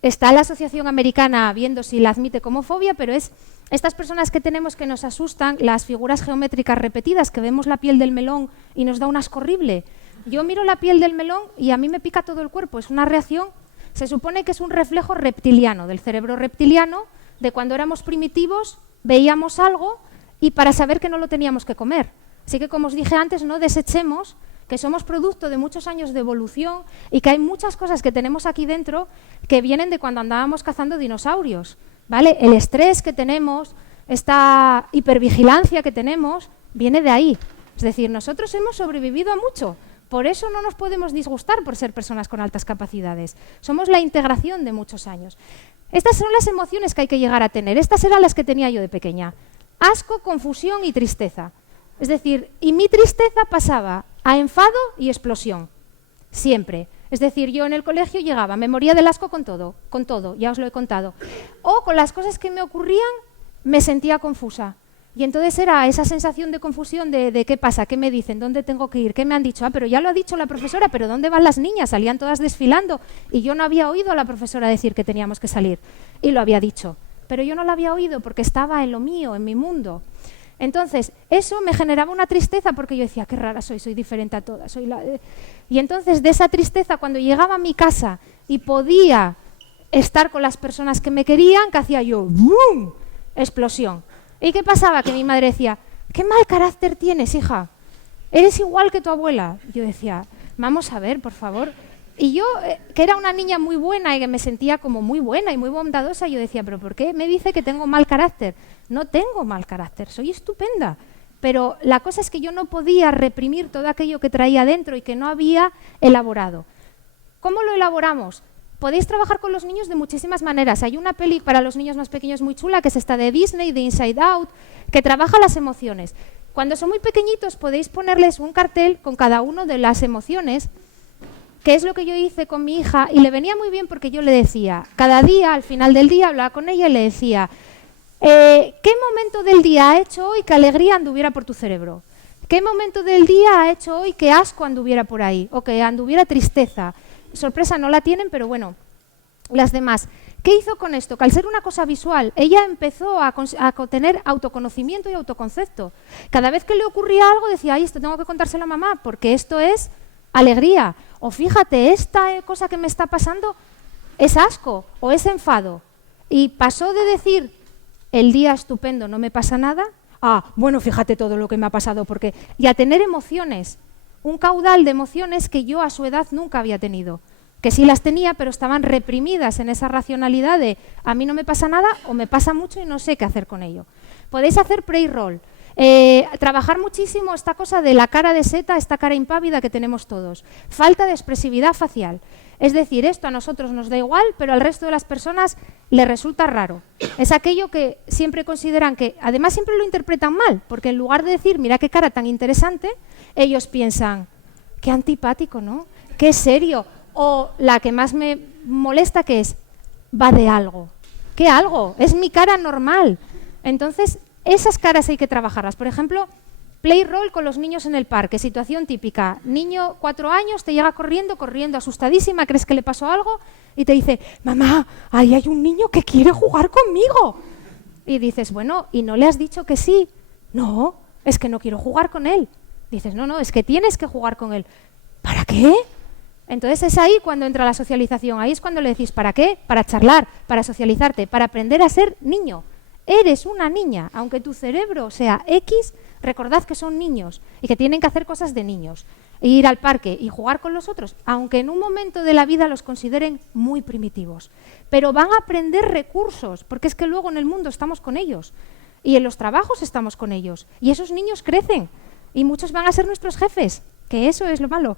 está la Asociación Americana viendo si la admite como fobia, pero es estas personas que tenemos que nos asustan, las figuras geométricas repetidas, que vemos la piel del melón y nos da un asco horrible. Yo miro la piel del melón y a mí me pica todo el cuerpo, es una reacción, se supone que es un reflejo reptiliano, del cerebro reptiliano, de cuando éramos primitivos, veíamos algo y para saber que no lo teníamos que comer. Así que, como os dije antes, no desechemos que somos producto de muchos años de evolución y que hay muchas cosas que tenemos aquí dentro que vienen de cuando andábamos cazando dinosaurios, ¿vale? El estrés que tenemos, esta hipervigilancia que tenemos, viene de ahí. Es decir, nosotros hemos sobrevivido a mucho, por eso no nos podemos disgustar por ser personas con altas capacidades. Somos la integración de muchos años. Estas son las emociones que hay que llegar a tener. Estas eran las que tenía yo de pequeña. Asco, confusión y tristeza. Es decir, y mi tristeza pasaba a enfado y explosión, siempre. Es decir, yo en el colegio llegaba, me moría del asco con todo, ya os lo he contado. O con las cosas que me ocurrían, me sentía confusa. Y entonces era esa sensación de confusión de qué pasa, qué me dicen, dónde tengo que ir, qué me han dicho. Ah, pero ya lo ha dicho la profesora, pero ¿dónde van las niñas? Salían todas desfilando y yo no había oído a la profesora decir que teníamos que salir. Y lo había dicho, pero yo no lo había oído porque estaba en lo mío, en mi mundo. Entonces, eso me generaba una tristeza porque yo decía, qué rara soy diferente a todas. Y entonces, de esa tristeza, cuando llegaba a mi casa y podía estar con las personas que me querían, ¿qué hacía yo? ¡Bum! Explosión. ¿Y qué pasaba? Que mi madre decía, qué mal carácter tienes, hija. Eres igual que tu abuela. Yo decía, vamos a ver, por favor. Y yo, que era una niña muy buena y que me sentía como muy buena y muy bondadosa, yo decía, ¿pero por qué me dice que tengo mal carácter? No tengo mal carácter, soy estupenda. Pero la cosa es que yo no podía reprimir todo aquello que traía dentro y que no había elaborado. ¿Cómo lo elaboramos? Podéis trabajar con los niños de muchísimas maneras. Hay una peli para los niños más pequeños muy chula, que es esta de Disney, de Inside Out, que trabaja las emociones. Cuando son muy pequeñitos podéis ponerles un cartel con cada una de las emociones, que es lo que yo hice con mi hija, y le venía muy bien porque yo le decía, cada día, al final del día, hablaba con ella y le decía, ¿qué momento del día ha hecho hoy que alegría anduviera por tu cerebro? ¿Qué momento del día ha hecho hoy que asco anduviera por ahí? O que anduviera tristeza. Sorpresa no la tienen, pero bueno, las demás. ¿Qué hizo con esto? Que al ser una cosa visual, ella empezó a tener autoconocimiento y autoconcepto. Cada vez que le ocurría algo decía, ay, esto tengo que contárselo a mamá, porque esto es alegría. O fíjate, esta cosa que me está pasando es asco o es enfado. Y pasó de decir, el día estupendo, no me pasa nada, a, bueno, fíjate todo lo que me ha pasado, porque... Y a tener emociones, un caudal de emociones que yo a su edad nunca había tenido. Que sí las tenía, pero estaban reprimidas en esa racionalidad de, a mí no me pasa nada o me pasa mucho y no sé qué hacer con ello. Podéis hacer pre-roll. Trabajar muchísimo esta cosa de la cara de seta, esta cara impávida que tenemos todos. Falta de expresividad facial. Es decir, esto a nosotros nos da igual, pero al resto de las personas le resulta raro. Es aquello que siempre consideran que, además siempre lo interpretan mal, porque en lugar de decir, mira qué cara tan interesante, ellos piensan, qué antipático, ¿no? Qué serio. O la que más me molesta que es, va de algo. ¿Qué algo? Es mi cara normal. Entonces, esas caras hay que trabajarlas. Por ejemplo, play role con los niños en el parque, situación típica. Niño, 4 años, te llega corriendo, asustadísima, crees que le pasó algo y te dice, mamá, ahí hay un niño que quiere jugar conmigo. Y dices, bueno, ¿y no le has dicho que sí? No, es que no quiero jugar con él. Dices, no, es que tienes que jugar con él. ¿Para qué? Entonces es ahí cuando entra la socialización. Ahí es cuando le decís, ¿para qué? Para charlar, para socializarte, para aprender a ser niño. Eres una niña, aunque tu cerebro sea X, recordad que son niños y que tienen que hacer cosas de niños. E ir al parque y jugar con los otros, aunque en un momento de la vida los consideren muy primitivos. Pero van a aprender recursos, porque es que luego en el mundo estamos con ellos. Y en los trabajos estamos con ellos. Y esos niños crecen. Y muchos van a ser nuestros jefes, que eso es lo malo.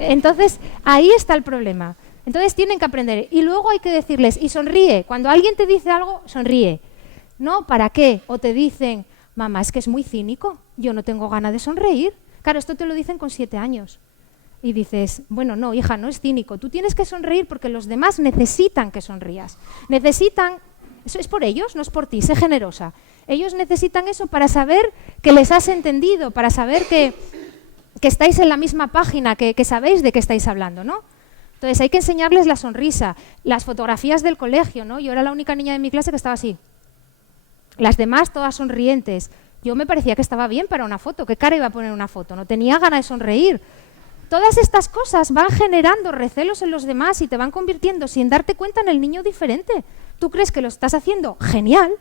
Entonces, ahí está el problema. Entonces tienen que aprender. Y luego hay que decirles, y sonríe. Cuando alguien te dice algo, sonríe. No, ¿para qué? O te dicen, mamá, es que es muy cínico, yo no tengo ganas de sonreír. Claro, esto te lo dicen con 7 años. Y dices, bueno, no, hija, no es cínico. Tú tienes que sonreír porque los demás necesitan que sonrías. Necesitan, eso es por ellos, no es por ti, sé generosa. Ellos necesitan eso para saber que les has entendido, para saber que estáis en la misma página, que sabéis de qué estáis hablando, ¿no? Entonces hay que enseñarles la sonrisa, las fotografías del colegio, ¿no? Yo era la única niña de mi clase que estaba así. Las demás todas sonrientes. Yo me parecía que estaba bien para una foto. ¿Qué cara iba a poner una foto? No tenía ganas de sonreír. Todas estas cosas van generando recelos en los demás y te van convirtiendo, sin darte cuenta, en el niño diferente. Tú crees que lo estás haciendo genial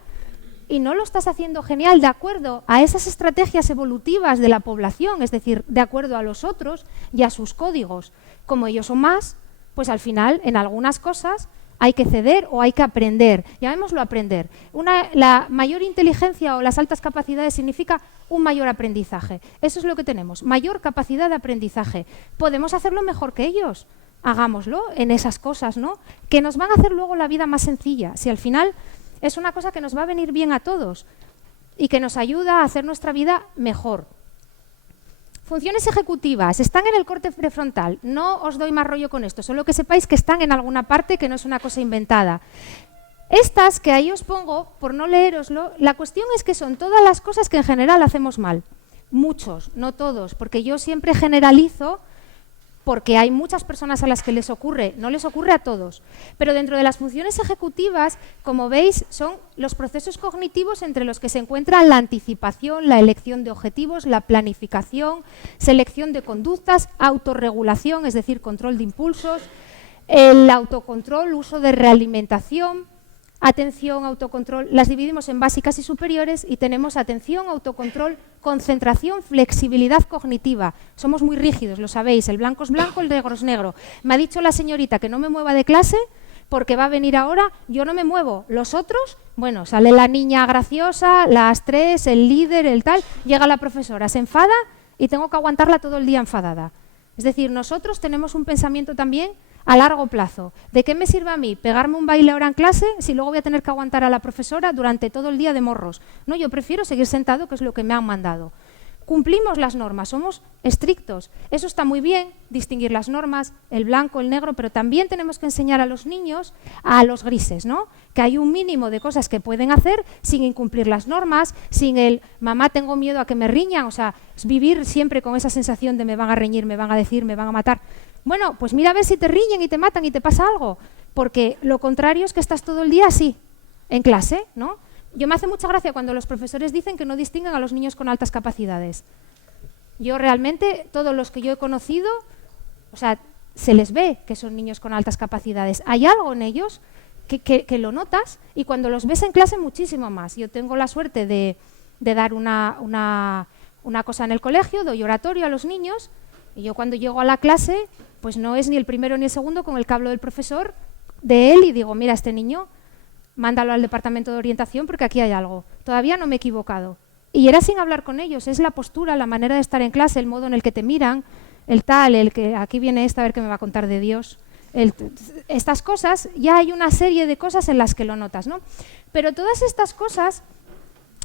y no lo estás haciendo genial de acuerdo a esas estrategias evolutivas de la población, es decir, de acuerdo a los otros y a sus códigos. Como ellos son más, pues al final, en algunas cosas, hay que ceder o hay que aprender. Llamémoslo aprender. La mayor inteligencia o las altas capacidades significa un mayor aprendizaje. Eso es lo que tenemos, mayor capacidad de aprendizaje. Podemos hacerlo mejor que ellos. Hagámoslo en esas cosas, ¿no? Que nos van a hacer luego la vida más sencilla. Si al final es una cosa que nos va a venir bien a todos y que nos ayuda a hacer nuestra vida mejor. Funciones ejecutivas, están en el corte prefrontal. No os doy más rollo con esto, solo que sepáis que están en alguna parte, que no es una cosa inventada. Estas que ahí os pongo, por no leeroslo, la cuestión es que son todas las cosas que en general hacemos mal. Muchos, no todos, porque yo siempre generalizo porque hay muchas personas a las que les ocurre, no les ocurre a todos. Pero dentro de las funciones ejecutivas, como veis, son los procesos cognitivos entre los que se encuentran la anticipación, la elección de objetivos, la planificación, selección de conductas, autorregulación, es decir, control de impulsos, el autocontrol, uso de realimentación, atención, autocontrol. Las dividimos en básicas y superiores y tenemos atención, autocontrol, concentración, flexibilidad cognitiva. Somos muy rígidos, lo sabéis, el blanco es blanco, el negro es negro. Me ha dicho la señorita que no me mueva de clase porque va a venir ahora, yo no me muevo. Los otros, bueno, sale la niña graciosa, las tres, el líder, el tal, llega la profesora, se enfada y tengo que aguantarla todo el día enfadada. Es decir, nosotros tenemos un pensamiento también a largo plazo. ¿De qué me sirve a mí pegarme un baile ahora en clase si luego voy a tener que aguantar a la profesora durante todo el día de morros? No, yo prefiero seguir sentado, que es lo que me han mandado. Cumplimos las normas, somos estrictos. Eso está muy bien, distinguir las normas, el blanco, el negro, pero también tenemos que enseñar a los niños a los grises, ¿no? Que hay un mínimo de cosas que pueden hacer sin incumplir las normas, sin el mamá tengo miedo a que me riñan, o sea, es vivir siempre con esa sensación de me van a reñir, me van a decir, me van a matar. Bueno, pues mira a ver si te riñen y te matan y te pasa algo, porque lo contrario es que estás todo el día así, en clase, ¿no? Yo me hace mucha gracia cuando los profesores dicen que no distinguen a los niños con altas capacidades. Yo realmente, todos los que yo he conocido, o sea, se les ve que son niños con altas capacidades. Hay algo en ellos que lo notas y cuando los ves en clase muchísimo más. Yo tengo la suerte de dar una cosa en el colegio, doy oratorio a los niños y yo cuando llego a la clase, pues no es ni el primero ni el segundo con el que hablo del profesor, de él y digo, mira, este niño, mándalo al departamento de orientación porque aquí hay algo. Todavía no me he equivocado. Y era sin hablar con ellos, es la postura, la manera de estar en clase, el modo en el que te miran, el tal, el que aquí viene esta a ver qué me va a contar de Dios. Estas cosas, ya hay una serie de cosas en las que lo notas, ¿no? Pero todas estas cosas,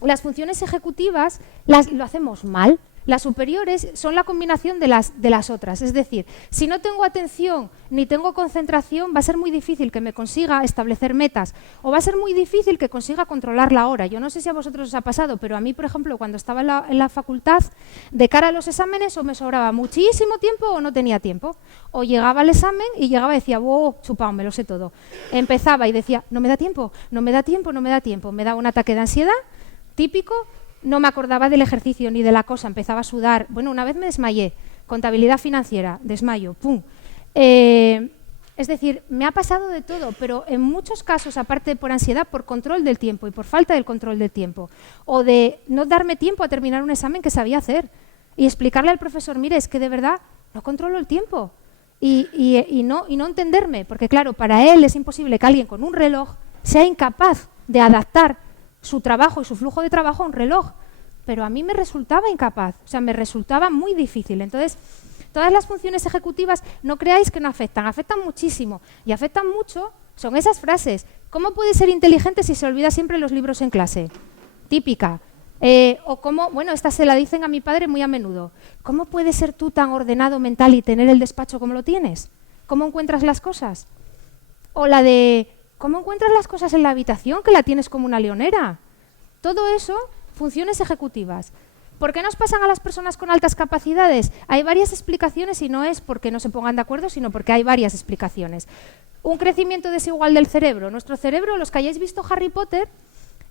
las funciones ejecutivas, lo hacemos mal. Las superiores son la combinación de las otras. Es decir, si no tengo atención ni tengo concentración, va a ser muy difícil que me consiga establecer metas o va a ser muy difícil que consiga controlar la hora. Yo no sé si a vosotros os ha pasado, pero a mí, por ejemplo, cuando estaba en la facultad, de cara a los exámenes o me sobraba muchísimo tiempo o no tenía tiempo. O llegaba al examen y llegaba y decía, ¡wow, chupao, me lo sé todo! Empezaba y decía, no me da tiempo, no me da tiempo, no me da tiempo. Me daba un ataque de ansiedad, típico. No me acordaba del ejercicio ni de la cosa, empezaba a sudar. Bueno, una vez me desmayé, contabilidad financiera, desmayo, ¡pum! Es decir, me ha pasado de todo, pero en muchos casos, aparte por ansiedad, por control del tiempo y por falta del control del tiempo, o de no darme tiempo a terminar un examen que sabía hacer y explicarle al profesor, mire, es que de verdad no controlo el tiempo y no entenderme, porque claro, para él es imposible que alguien con un reloj sea incapaz de adaptar su trabajo y su flujo de trabajo a un reloj, pero a mí me resultaba incapaz, o sea, me resultaba muy difícil. Entonces, todas las funciones ejecutivas, no creáis que no afectan, afectan muchísimo, y afectan mucho, son esas frases, ¿cómo puedes ser inteligente si se olvida siempre los libros en clase? Típica. O cómo, bueno, esta se la dicen a mi padre muy a menudo, ¿cómo puedes ser tú tan ordenado mental y tener el despacho como lo tienes? ¿Cómo encuentras las cosas? O la de, ¿cómo encuentras las cosas en la habitación que la tienes como una leonera? Todo eso, funciones ejecutivas. ¿Por qué nos pasan a las personas con altas capacidades? Hay varias explicaciones y no es porque no se pongan de acuerdo, sino porque hay varias explicaciones. Un crecimiento desigual del cerebro. Nuestro cerebro, los que hayáis visto Harry Potter,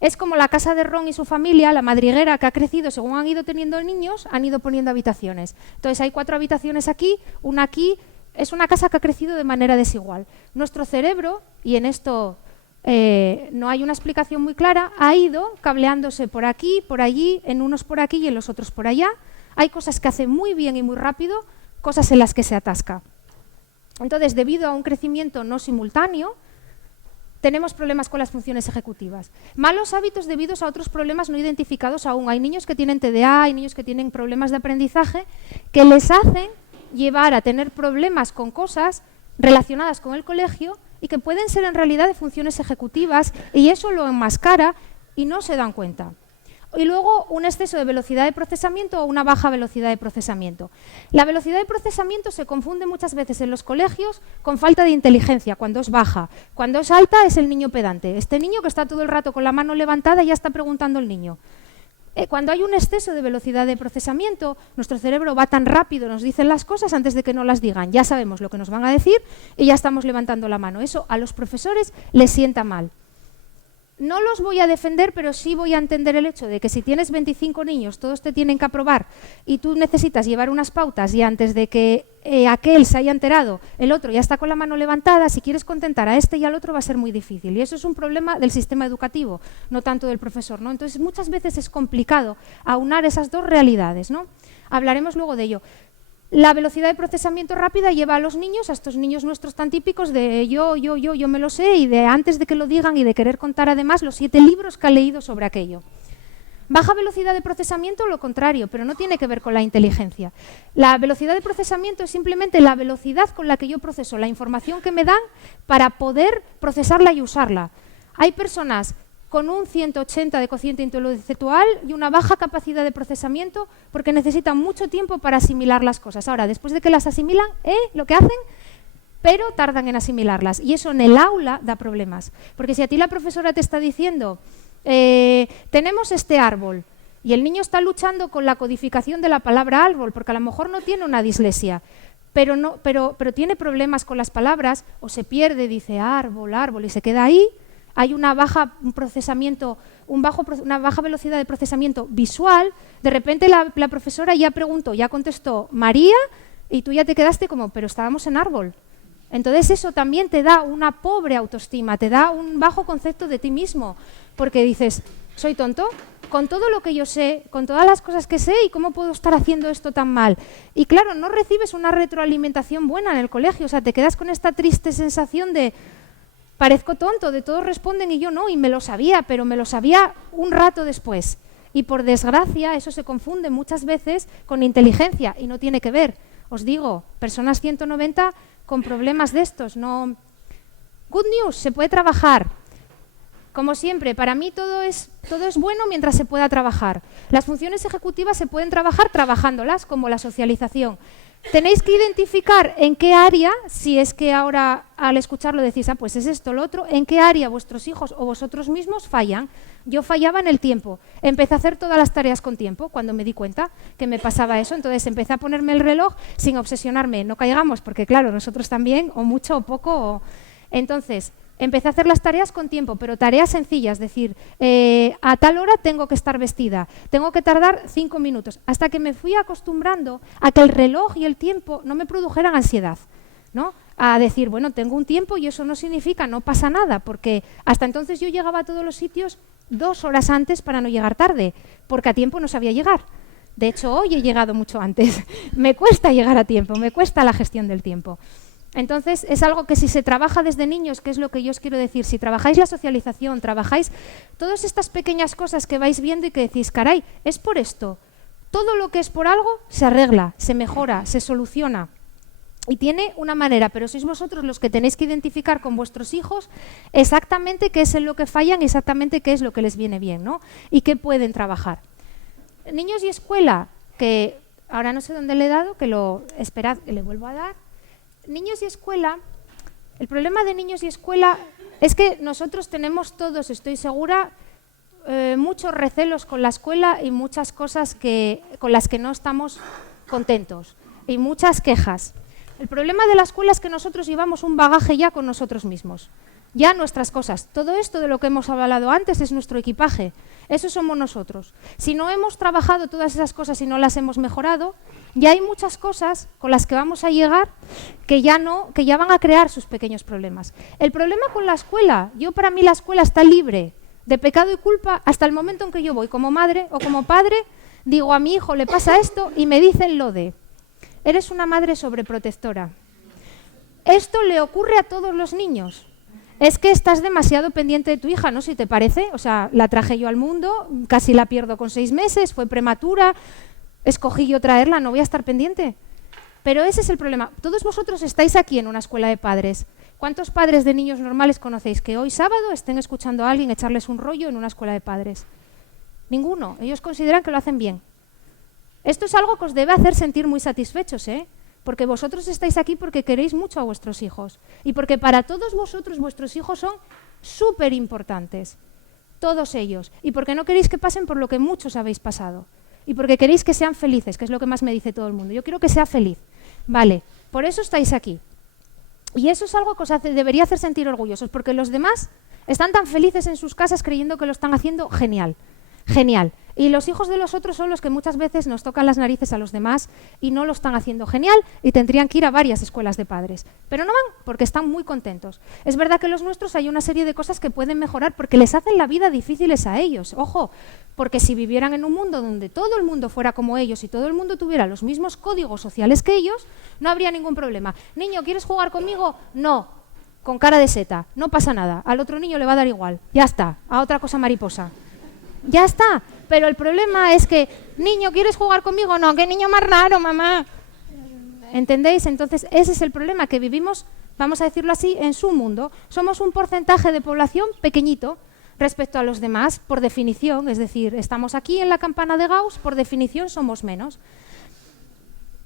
es como la casa de Ron y su familia, la madriguera que ha crecido según han ido teniendo niños, han ido poniendo habitaciones. Entonces hay 4 habitaciones aquí, una aquí. Es una casa que ha crecido de manera desigual. Nuestro cerebro, y en esto no hay una explicación muy clara, ha ido cableándose por aquí, por allí, en unos por aquí y en los otros por allá. Hay cosas que hace muy bien y muy rápido, cosas en las que se atasca. Entonces, debido a un crecimiento no simultáneo, tenemos problemas con las funciones ejecutivas. Malos hábitos debidos a otros problemas no identificados aún. Hay niños que tienen TDA, hay niños que tienen problemas de aprendizaje que les hacen llevar a tener problemas con cosas relacionadas con el colegio y que pueden ser en realidad de funciones ejecutivas y eso lo enmascara y no se dan cuenta. y luego un exceso de velocidad de procesamiento o una baja velocidad de procesamiento. La velocidad de procesamiento se confunde muchas veces en los colegios con falta de inteligencia, cuando es baja. Cuando es alta es el niño pedante. Este niño que está todo el rato con la mano levantada ya está preguntando el niño. Cuando hay un exceso de velocidad de procesamiento, nuestro cerebro va tan rápido, nos dicen las cosas antes de que no las digan. Ya sabemos lo que nos van a decir y ya estamos levantando la mano. Eso a los profesores les sienta mal. No los voy a defender, pero sí voy a entender el hecho de que si tienes 25 niños, todos te tienen que aprobar y tú necesitas llevar unas pautas y antes de que aquel se haya enterado, el otro ya está con la mano levantada, si quieres contentar a este y al otro va a ser muy difícil. Y eso es un problema del sistema educativo, no tanto del profesor, ¿no? Entonces muchas veces es complicado aunar esas dos realidades, ¿no? Hablaremos luego de ello. La velocidad de procesamiento rápida lleva a los niños, a estos niños nuestros tan típicos de yo me lo sé y de antes de que lo digan y de querer contar además los 7 libros que ha leído sobre aquello. Baja velocidad de procesamiento, lo contrario, pero no tiene que ver con la inteligencia. La velocidad de procesamiento es simplemente la velocidad con la que yo proceso la información que me dan para poder procesarla y usarla. Hay personas con un 180 de cociente intelectual y una baja capacidad de procesamiento porque necesitan mucho tiempo para asimilar las cosas. Ahora, después de que las asimilan, lo que hacen, pero tardan en asimilarlas. Y eso en el aula da problemas. Porque si a ti la profesora te está diciendo, tenemos este árbol, y el niño está luchando con la codificación de la palabra árbol, porque a lo mejor no tiene una dislexia, pero tiene problemas con las palabras, o se pierde, dice árbol, árbol, y se queda ahí. Hay una baja velocidad de procesamiento visual, de repente la profesora ya preguntó, ya contestó María, y tú ya te quedaste como, pero estábamos en árbol. Entonces eso también te da una pobre autoestima, te da un bajo concepto de ti mismo, porque dices, soy tonto, con todo lo que yo sé, con todas las cosas que sé, ¿y cómo puedo estar haciendo esto tan mal? Y claro, no recibes una retroalimentación buena en el colegio, o sea, te quedas con esta triste sensación de parezco tonto, de todos responden y yo no, y me lo sabía, pero me lo sabía un rato después. Y por desgracia eso se confunde muchas veces con inteligencia y no tiene que ver. Os digo, personas 190 con problemas de estos, no. Good news, se puede trabajar. Como siempre, para mí todo es bueno mientras se pueda trabajar. Las funciones ejecutivas se pueden trabajar trabajándolas, como la socialización. Tenéis que identificar en qué área, si es que ahora al escucharlo decís, pues es esto, lo otro, en qué área vuestros hijos o vosotros mismos fallan. Yo fallaba en el tiempo. Empecé a hacer todas las tareas con tiempo cuando me di cuenta que me pasaba eso. Entonces empecé a ponerme el reloj sin obsesionarme. No caigamos, porque claro, nosotros también, o mucho o poco. Entonces, empecé a hacer las tareas con tiempo, pero tareas sencillas, es decir, a tal hora tengo que estar vestida, tengo que tardar 5 minutos, hasta que me fui acostumbrando a que el reloj y el tiempo no me produjeran ansiedad, ¿no? A decir, bueno, tengo un tiempo y eso no significa, no pasa nada, porque hasta entonces yo llegaba a todos los sitios 2 horas antes para no llegar tarde, porque a tiempo no sabía llegar. De hecho, hoy he llegado mucho antes. Me cuesta llegar a tiempo, me cuesta la gestión del tiempo. Entonces, es algo que si se trabaja desde niños, que es lo que yo os quiero decir, si trabajáis la socialización, trabajáis todas estas pequeñas cosas que vais viendo y que decís, caray, es por esto. Todo lo que es por algo se arregla, se mejora, se soluciona. Y tiene una manera, pero sois vosotros los que tenéis que identificar con vuestros hijos exactamente qué es en lo que fallan y exactamente qué es lo que les viene bien, ¿no? Y qué pueden trabajar. Niños y escuela, que ahora no sé dónde le he dado, esperad, que le vuelvo a dar. Niños y escuela, el problema de niños y escuela es que nosotros tenemos todos, estoy segura, muchos recelos con la escuela y muchas cosas con las que no estamos contentos y muchas quejas. El problema de la escuela es que nosotros llevamos un bagaje ya con nosotros mismos, ya nuestras cosas. Todo esto de lo que hemos hablado antes es nuestro equipaje, eso somos nosotros. Si no hemos trabajado todas esas cosas y no las hemos mejorado, ya hay muchas cosas con las que vamos a llegar que ya van a crear sus pequeños problemas. El problema con la escuela, para mí la escuela está libre de pecado y culpa hasta el momento en que yo voy como madre o como padre, digo a mi hijo le pasa esto y me dicen lo de, eres una madre sobreprotectora. Esto le ocurre a todos los niños. Es que estás demasiado pendiente de tu hija, ¿no? Si te parece, o sea, la traje yo al mundo, casi la pierdo con 6 meses, fue prematura, escogí yo traerla, no voy a estar pendiente. Pero ese es el problema. Todos vosotros estáis aquí en una escuela de padres. ¿Cuántos padres de niños normales conocéis que hoy sábado estén escuchando a alguien echarles un rollo en una escuela de padres? Ninguno. Ellos consideran que lo hacen bien. Esto es algo que os debe hacer sentir muy satisfechos, ¿eh? Porque vosotros estáis aquí porque queréis mucho a vuestros hijos. Y porque para todos vosotros vuestros hijos son súper importantes. Todos ellos. Y porque no queréis que pasen por lo que muchos habéis pasado. Y porque queréis que sean felices, que es lo que más me dice todo el mundo. Yo quiero que sea feliz. Vale, por eso estáis aquí. Y eso es algo que os debería hacer sentir orgullosos, porque los demás están tan felices en sus casas creyendo que lo están haciendo genial. Genial. Y los hijos de los otros son los que muchas veces nos tocan las narices a los demás y no lo están haciendo genial y tendrían que ir a varias escuelas de padres. Pero no van porque están muy contentos. Es verdad que los nuestros hay una serie de cosas que pueden mejorar porque les hacen la vida difíciles a ellos. Ojo, porque si vivieran en un mundo donde todo el mundo fuera como ellos y todo el mundo tuviera los mismos códigos sociales que ellos, no habría ningún problema. Niño, ¿quieres jugar conmigo? No. Con cara de seta. No pasa nada. Al otro niño le va a dar igual. Ya está. A otra cosa mariposa. Ya está, pero el problema es que, niño, ¿quieres jugar conmigo? No, qué niño más raro, mamá. ¿Entendéis? Entonces, ese es el problema, que vivimos, vamos a decirlo así, en su mundo. Somos un porcentaje de población pequeñito respecto a los demás, por definición, es decir, estamos aquí en la campana de Gauss, por definición somos menos.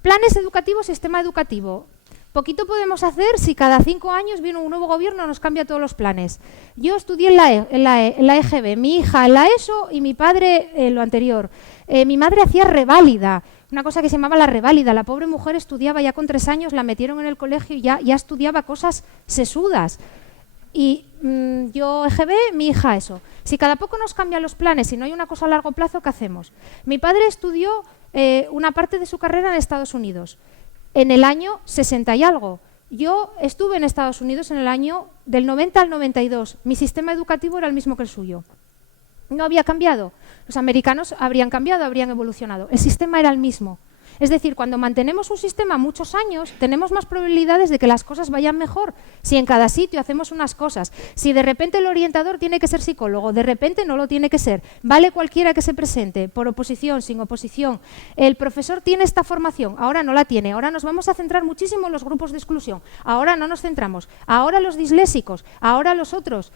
Planes educativos, sistema educativo. Poquito podemos hacer si cada 5 años viene un nuevo gobierno y nos cambia todos los planes. Yo estudié en la EGB, mi hija en la ESO y mi padre en lo anterior. Mi madre hacía reválida, una cosa que se llamaba la reválida. La pobre mujer estudiaba ya con 3 años, la metieron en el colegio y ya estudiaba cosas sesudas. Y yo EGB, mi hija ESO. Si cada poco nos cambian los planes y no hay una cosa a largo plazo, ¿qué hacemos? Mi padre estudió una parte de su carrera en Estados Unidos. En el año 60 y algo. Yo estuve en Estados Unidos en el año del 90 al 92. Mi sistema educativo era el mismo que el suyo. No había cambiado. Los americanos habrían cambiado, habrían evolucionado. El sistema era el mismo. Es decir, cuando mantenemos un sistema muchos años, tenemos más probabilidades de que las cosas vayan mejor. Si en cada sitio hacemos unas cosas, si de repente el orientador tiene que ser psicólogo, de repente no lo tiene que ser, vale cualquiera que se presente, por oposición, sin oposición. El profesor tiene esta formación, ahora no la tiene, ahora nos vamos a centrar muchísimo en los grupos de exclusión, ahora no nos centramos, ahora los disléxicos, ahora los otros.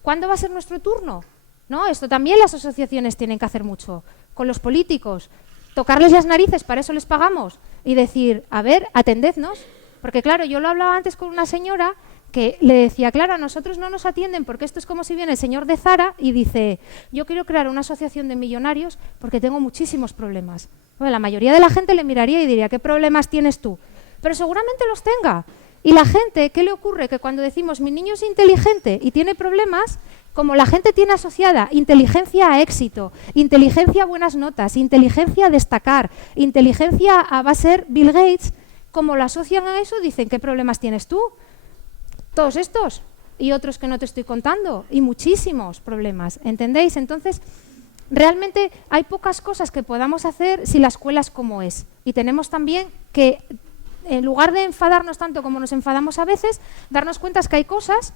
¿Cuándo va a ser nuestro turno? ¿No? Esto también las asociaciones tienen que hacer mucho, con los políticos. Tocarles las narices, para eso les pagamos, y decir, a ver, atendednos. Porque claro, yo lo hablaba antes con una señora que le decía, claro, a nosotros no nos atienden porque esto es como si viene el señor de Zara y dice, yo quiero crear una asociación de millonarios porque tengo muchísimos problemas. Bueno, la mayoría de la gente le miraría y diría, ¿qué problemas tienes tú? Pero seguramente los tenga. Y la gente, ¿qué le ocurre? Que cuando decimos, mi niño es inteligente y tiene problemas, como la gente tiene asociada inteligencia a éxito, inteligencia a buenas notas, inteligencia a destacar, inteligencia a va a ser Bill Gates, como lo asocian a eso, dicen, ¿qué problemas tienes tú? Todos estos y otros que no te estoy contando, y muchísimos problemas, ¿entendéis? Entonces, realmente hay pocas cosas que podamos hacer si la escuela es como es. Y tenemos también que, en lugar de enfadarnos tanto como nos enfadamos a veces, darnos cuenta que hay cosas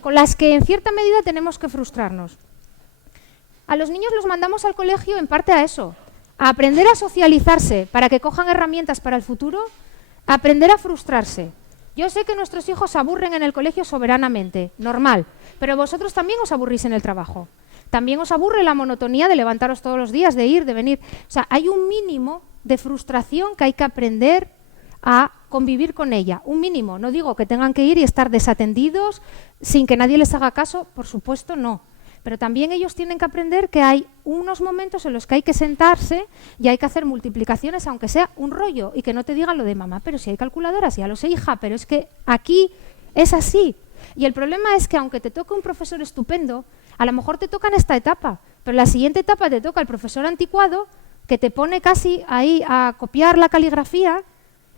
con las que en cierta medida tenemos que frustrarnos. A los niños los mandamos al colegio en parte a eso, a aprender a socializarse para que cojan herramientas para el futuro, a aprender a frustrarse. Yo sé que nuestros hijos se aburren en el colegio soberanamente, normal, pero vosotros también os aburrís en el trabajo. También os aburre la monotonía de levantaros todos los días, de ir, de venir. O sea, hay un mínimo de frustración que hay que aprender a convivir con ella, un mínimo. No digo que tengan que ir y estar desatendidos sin que nadie les haga caso, por supuesto no. Pero también ellos tienen que aprender que hay unos momentos en los que hay que sentarse y hay que hacer multiplicaciones, aunque sea un rollo, y que no te digan lo de mamá, pero si hay calculadoras, ya lo sé, hija, pero es que aquí es así. Y el problema es que aunque te toque un profesor estupendo, a lo mejor te toca en esta etapa, pero en la siguiente etapa te toca el profesor anticuado que te pone casi ahí a copiar la caligrafía.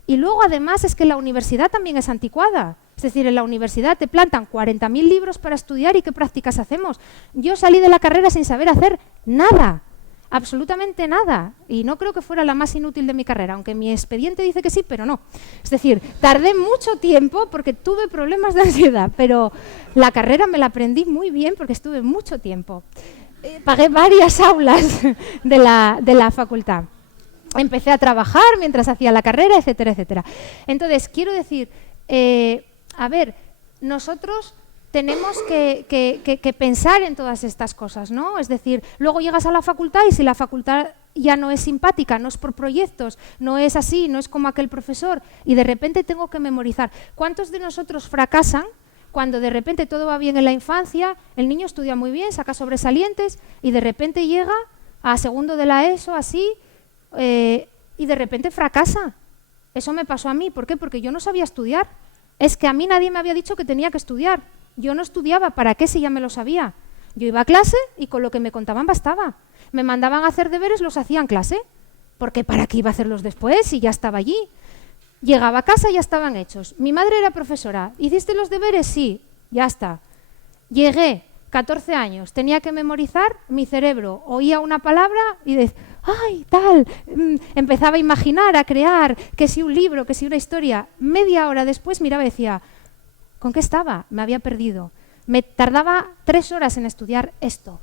Y luego, además, es que la universidad también es anticuada. Es decir, en la universidad te plantan 40.000 libros para estudiar y ¿qué prácticas hacemos? Yo salí de la carrera sin saber hacer nada, absolutamente nada. Y no creo que fuera la más inútil de mi carrera, aunque mi expediente dice que sí, pero no. Es decir, tardé mucho tiempo porque tuve problemas de ansiedad, pero la carrera me la aprendí muy bien porque estuve mucho tiempo. Pagué varias aulas de la facultad. Empecé a trabajar mientras hacía la carrera, etcétera, etcétera. Entonces, quiero decir, a ver, nosotros tenemos que pensar en todas estas cosas, ¿no? Es decir, luego llegas a la facultad y si la facultad ya no es simpática, no es por proyectos, no es así, no es como aquel profesor, y de repente tengo que memorizar. ¿Cuántos de nosotros fracasan cuando de repente todo va bien en la infancia, el niño estudia muy bien, saca sobresalientes, y de repente llega a segundo de la ESO, así, y de repente fracasa? Eso me pasó a mí. ¿Por qué? Porque yo no sabía estudiar. Es que a mí nadie me había dicho que tenía que estudiar. Yo no estudiaba. ¿Para qué si ya me lo sabía? Yo iba a clase y con lo que me contaban bastaba. Me mandaban a hacer deberes, los hacía en clase. Porque ¿para qué iba a hacerlos después si ya estaba allí? Llegaba a casa y ya estaban hechos. Mi madre era profesora. ¿Hiciste los deberes? Sí. Ya está. Llegué, 14 años, tenía que memorizar, mi cerebro oía una palabra y decía, ¡ay, tal! Empezaba a imaginar, a crear, que si un libro, que si una historia. Media hora después miraba y decía, ¿con qué estaba? Me había perdido. Me tardaba 3 horas en estudiar esto.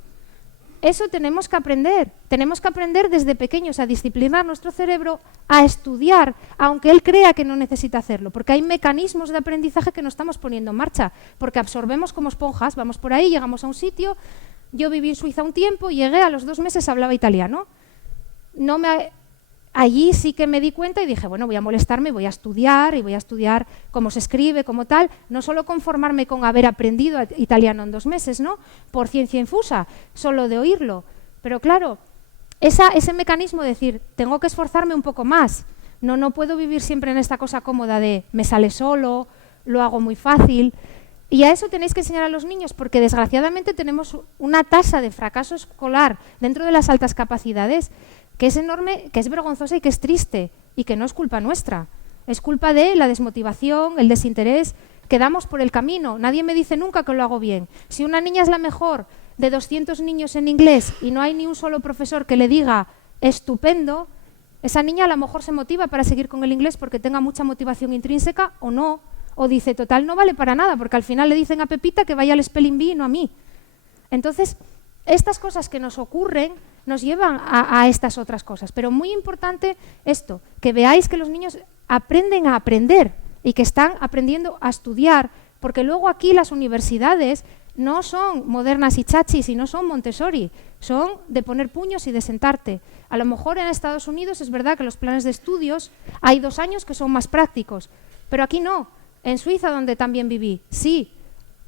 Eso tenemos que aprender desde pequeños a disciplinar nuestro cerebro, a estudiar, aunque él crea que no necesita hacerlo, porque hay mecanismos de aprendizaje que no estamos poniendo en marcha, porque absorbemos como esponjas, vamos por ahí, llegamos a un sitio. Yo viví en Suiza un tiempo, llegué, a los 2 meses hablaba italiano. Allí sí que me di cuenta y dije, bueno, voy a molestarme, voy a estudiar cómo se escribe, cómo tal, no solo conformarme con haber aprendido italiano en 2 meses, ¿no? Por ciencia infusa, solo de oírlo. Pero claro, ese mecanismo de decir, tengo que esforzarme un poco más, no puedo vivir siempre en esta cosa cómoda de me sale solo, lo hago muy fácil. Y a eso tenéis que enseñar a los niños, porque desgraciadamente tenemos una tasa de fracaso escolar dentro de las altas capacidades que es enorme, que es vergonzosa y que es triste, y que no es culpa nuestra. Es culpa de la desmotivación, el desinterés que damos por el camino. Nadie me dice nunca que lo hago bien. Si una niña es la mejor de 200 niños en inglés y no hay ni un solo profesor que le diga estupendo, esa niña a lo mejor se motiva para seguir con el inglés porque tenga mucha motivación intrínseca o no. O dice, total, no vale para nada, porque al final le dicen a Pepita que vaya al Spelling Bee y no a mí. Entonces, estas cosas que nos ocurren nos llevan a estas otras cosas. Pero muy importante esto, que veáis que los niños aprenden a aprender y que están aprendiendo a estudiar, porque luego aquí las universidades no son modernas y chachis y no son Montessori, son de poner puños y de sentarte. A lo mejor en Estados Unidos es verdad que los planes de estudios hay 2 años que son más prácticos, pero aquí no. En Suiza, donde también viví, sí.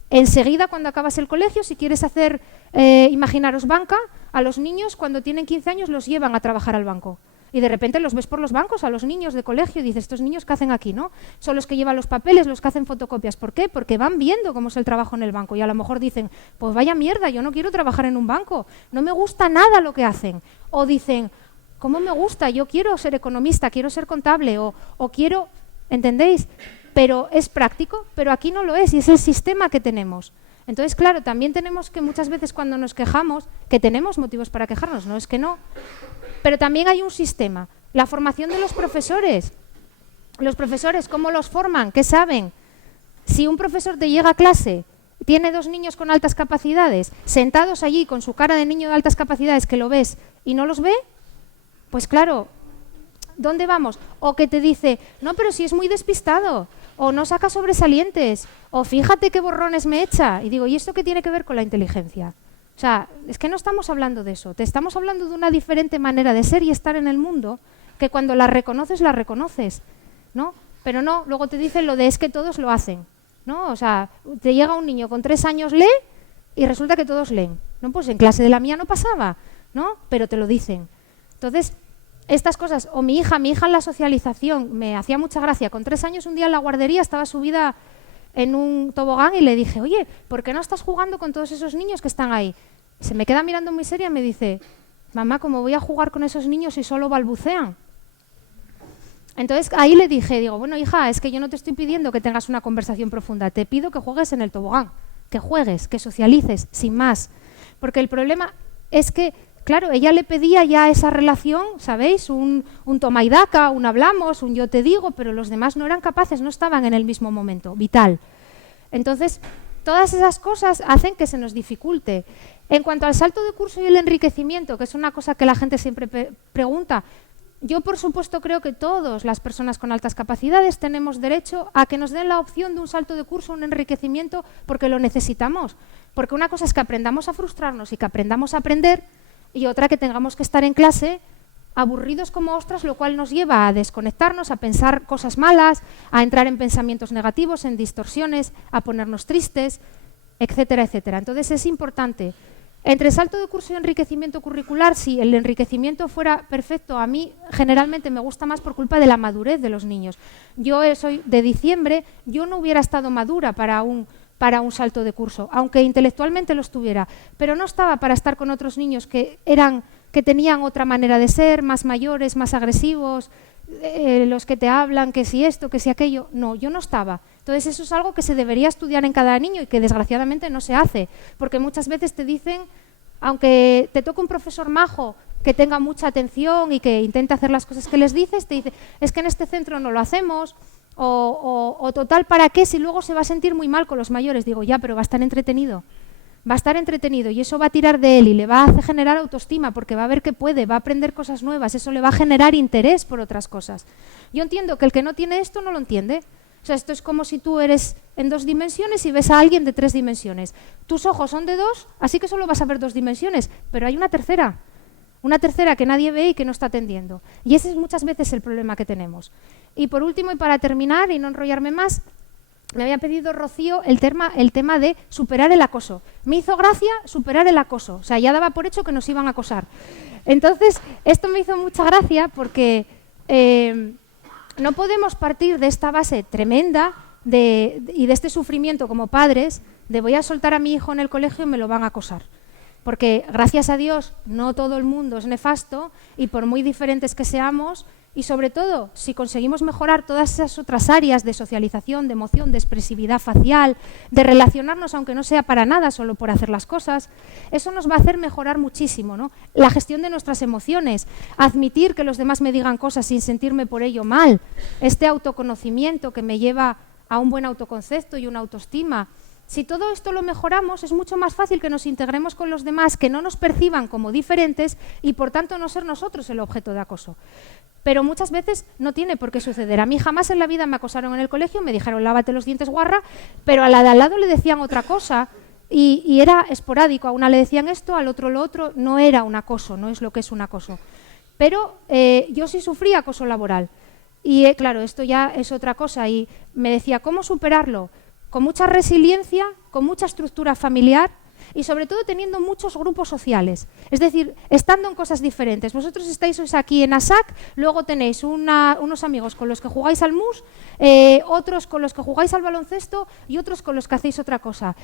Enseguida, cuando acabas el colegio, si quieres hacer, imaginaros banca, a los niños cuando tienen 15 años los llevan a trabajar al banco. Y de repente los ves por los bancos a los niños de colegio y dices, estos niños ¿qué hacen aquí? ¿No? Son los que llevan los papeles, los que hacen fotocopias. ¿Por qué? Porque van viendo cómo es el trabajo en el banco y a lo mejor dicen, pues vaya mierda, yo no quiero trabajar en un banco, no me gusta nada lo que hacen. O dicen, ¿cómo me gusta? Yo quiero ser economista, quiero ser contable o quiero, ¿entendéis? Pero es práctico, pero aquí no lo es y es el sistema que tenemos. Entonces, claro, también tenemos que muchas veces cuando nos quejamos, que tenemos motivos para quejarnos, no es que no, pero también hay un sistema. La formación de los profesores, ¿cómo los forman? ¿Qué saben? Si un profesor te llega a clase, tiene 2 niños con altas capacidades, sentados allí con su cara de niño de altas capacidades que lo ves y no los ve, pues claro, ¿dónde vamos? O que te dice, no, pero si es muy despistado, o no saca sobresalientes, o fíjate qué borrones me echa. Y digo, ¿y esto qué tiene que ver con la inteligencia? O sea, es que no estamos hablando de eso, te estamos hablando de una diferente manera de ser y estar en el mundo, que cuando la reconoces, ¿no? Pero no, luego te dicen lo de es que todos lo hacen, ¿no? O sea, te llega un niño con 3 años, lee, y resulta que todos leen. No, pues en clase de la mía no pasaba, ¿no? Pero te lo dicen. Entonces, estas cosas, o mi hija en la socialización, me hacía mucha gracia. Con 3 años, un día en la guardería estaba subida en un tobogán y le dije, oye, ¿por qué no estás jugando con todos esos niños que están ahí? Se me queda mirando muy seria y me dice, mamá, ¿cómo voy a jugar con esos niños si solo balbucean? Entonces ahí le dije, digo, bueno, hija, es que yo no te estoy pidiendo que tengas una conversación profunda, te pido que juegues en el tobogán, que juegues, que socialices, sin más. Porque el problema es que, claro, ella le pedía ya esa relación, ¿sabéis? Un toma y daca, un hablamos, un yo te digo, pero los demás no eran capaces, no estaban en el mismo momento, vital. Entonces, todas esas cosas hacen que se nos dificulte. En cuanto al salto de curso y el enriquecimiento, que es una cosa que la gente siempre pregunta, Yo, por supuesto, creo que todas las personas con altas capacidades tenemos derecho a que nos den la opción de un salto de curso, un enriquecimiento, porque lo necesitamos. Porque una cosa es que aprendamos a frustrarnos y que aprendamos a aprender, y otra que tengamos que estar en clase aburridos como ostras, lo cual nos lleva a desconectarnos, a pensar cosas malas, a entrar en pensamientos negativos, en distorsiones, a ponernos tristes, etcétera, etcétera. Entonces es importante. Entre salto de curso y enriquecimiento curricular, si el enriquecimiento fuera perfecto, a mí generalmente me gusta más por culpa de la madurez de los niños. Yo soy de diciembre, yo no hubiera estado madura para un salto de curso, aunque intelectualmente lo estuviera, pero no estaba para estar con otros niños que tenían otra manera de ser, más mayores, más agresivos, los que te hablan, que si esto, que si aquello. No, yo no estaba. Entonces eso es algo que se debería estudiar en cada niño y que desgraciadamente no se hace, porque muchas veces te dicen, aunque te toque un profesor majo que tenga mucha atención y que intente hacer las cosas que les dices, te dice, es que en este centro no lo hacemos, o total, ¿para qué? Si luego se va a sentir muy mal con los mayores. Digo, ya, pero va a estar entretenido. Va a estar entretenido y eso va a tirar de él y le va a generar autoestima porque va a ver que puede, va a aprender cosas nuevas, eso le va a generar interés por otras cosas. Yo entiendo que el que no tiene esto no lo entiende. O sea, esto es como si tú eres en 2 dimensiones y ves a alguien de 3 dimensiones. Tus ojos son de 2, así que solo vas a ver 2 dimensiones, pero hay una tercera que nadie ve y que no está atendiendo. Y ese es muchas veces el problema que tenemos. Y por último, y para terminar y no enrollarme más, me había pedido Rocío el tema de superar el acoso. Me hizo gracia superar el acoso. O sea, ya daba por hecho que nos iban a acosar. Entonces, esto me hizo mucha gracia porque no podemos partir de esta base tremenda y de este sufrimiento como padres de voy a soltar a mi hijo en el colegio y me lo van a acosar. Porque, gracias a Dios, no todo el mundo es nefasto y por muy diferentes que seamos, y sobre todo, si conseguimos mejorar todas esas otras áreas de socialización, de emoción, de expresividad facial, de relacionarnos, aunque no sea para nada, solo por hacer las cosas, eso nos va a hacer mejorar muchísimo, ¿no? La gestión de nuestras emociones, admitir que los demás me digan cosas sin sentirme por ello mal, este autoconocimiento que me lleva a un buen autoconcepto y una autoestima. Si todo esto lo mejoramos, es mucho más fácil que nos integremos con los demás, que no nos perciban como diferentes y, por tanto, no ser nosotros el objeto de acoso. Pero muchas veces no tiene por qué suceder. A mí jamás en la vida me acosaron en el colegio, me dijeron lávate los dientes guarra, pero a la de al lado le decían otra cosa y era esporádico. A una le decían esto, al otro lo otro. No era un acoso, no es lo que es un acoso. Pero yo sí sufrí acoso laboral. Y claro, esto ya es otra cosa. Y me decía, ¿cómo superarlo? Con mucha resiliencia, con mucha estructura familiar, y sobre todo teniendo muchos grupos sociales, es decir, estando en cosas diferentes. Vosotros estáis aquí en ASAC, luego tenéis unos amigos con los que jugáis al mus, otros con los que jugáis al baloncesto y otros con los que hacéis otra cosa.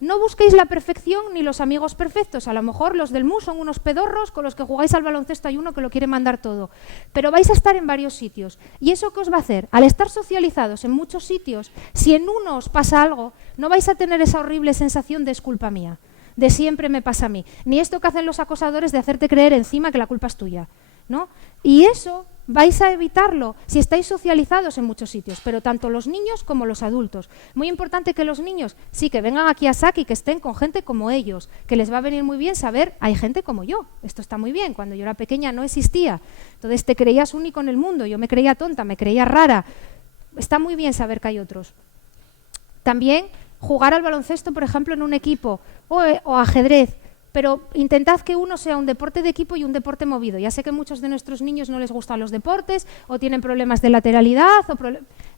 No busquéis la perfección ni los amigos perfectos. A lo mejor los del mus son unos pedorros, con los que jugáis al baloncesto hay uno que lo quiere mandar todo. Pero vais a estar en varios sitios. ¿Y eso qué os va a hacer? Al estar socializados en muchos sitios, si en uno os pasa algo, no vais a tener esa horrible sensación de es culpa mía, de siempre me pasa a mí. Ni esto que hacen los acosadores de hacerte creer encima que la culpa es tuya, ¿no? Y eso vais a evitarlo si estáis socializados en muchos sitios, pero tanto los niños como los adultos. Muy importante que los niños sí que vengan aquí a SAC y que estén con gente como ellos, que les va a venir muy bien saber, hay gente como yo, esto está muy bien, cuando yo era pequeña no existía, entonces te creías único en el mundo, yo me creía tonta, me creía rara, está muy bien saber que hay otros. También jugar al baloncesto, por ejemplo, en un equipo o ajedrez, pero intentad que uno sea un deporte de equipo y un deporte movido. Ya sé que a muchos de nuestros niños no les gustan los deportes o tienen problemas de lateralidad,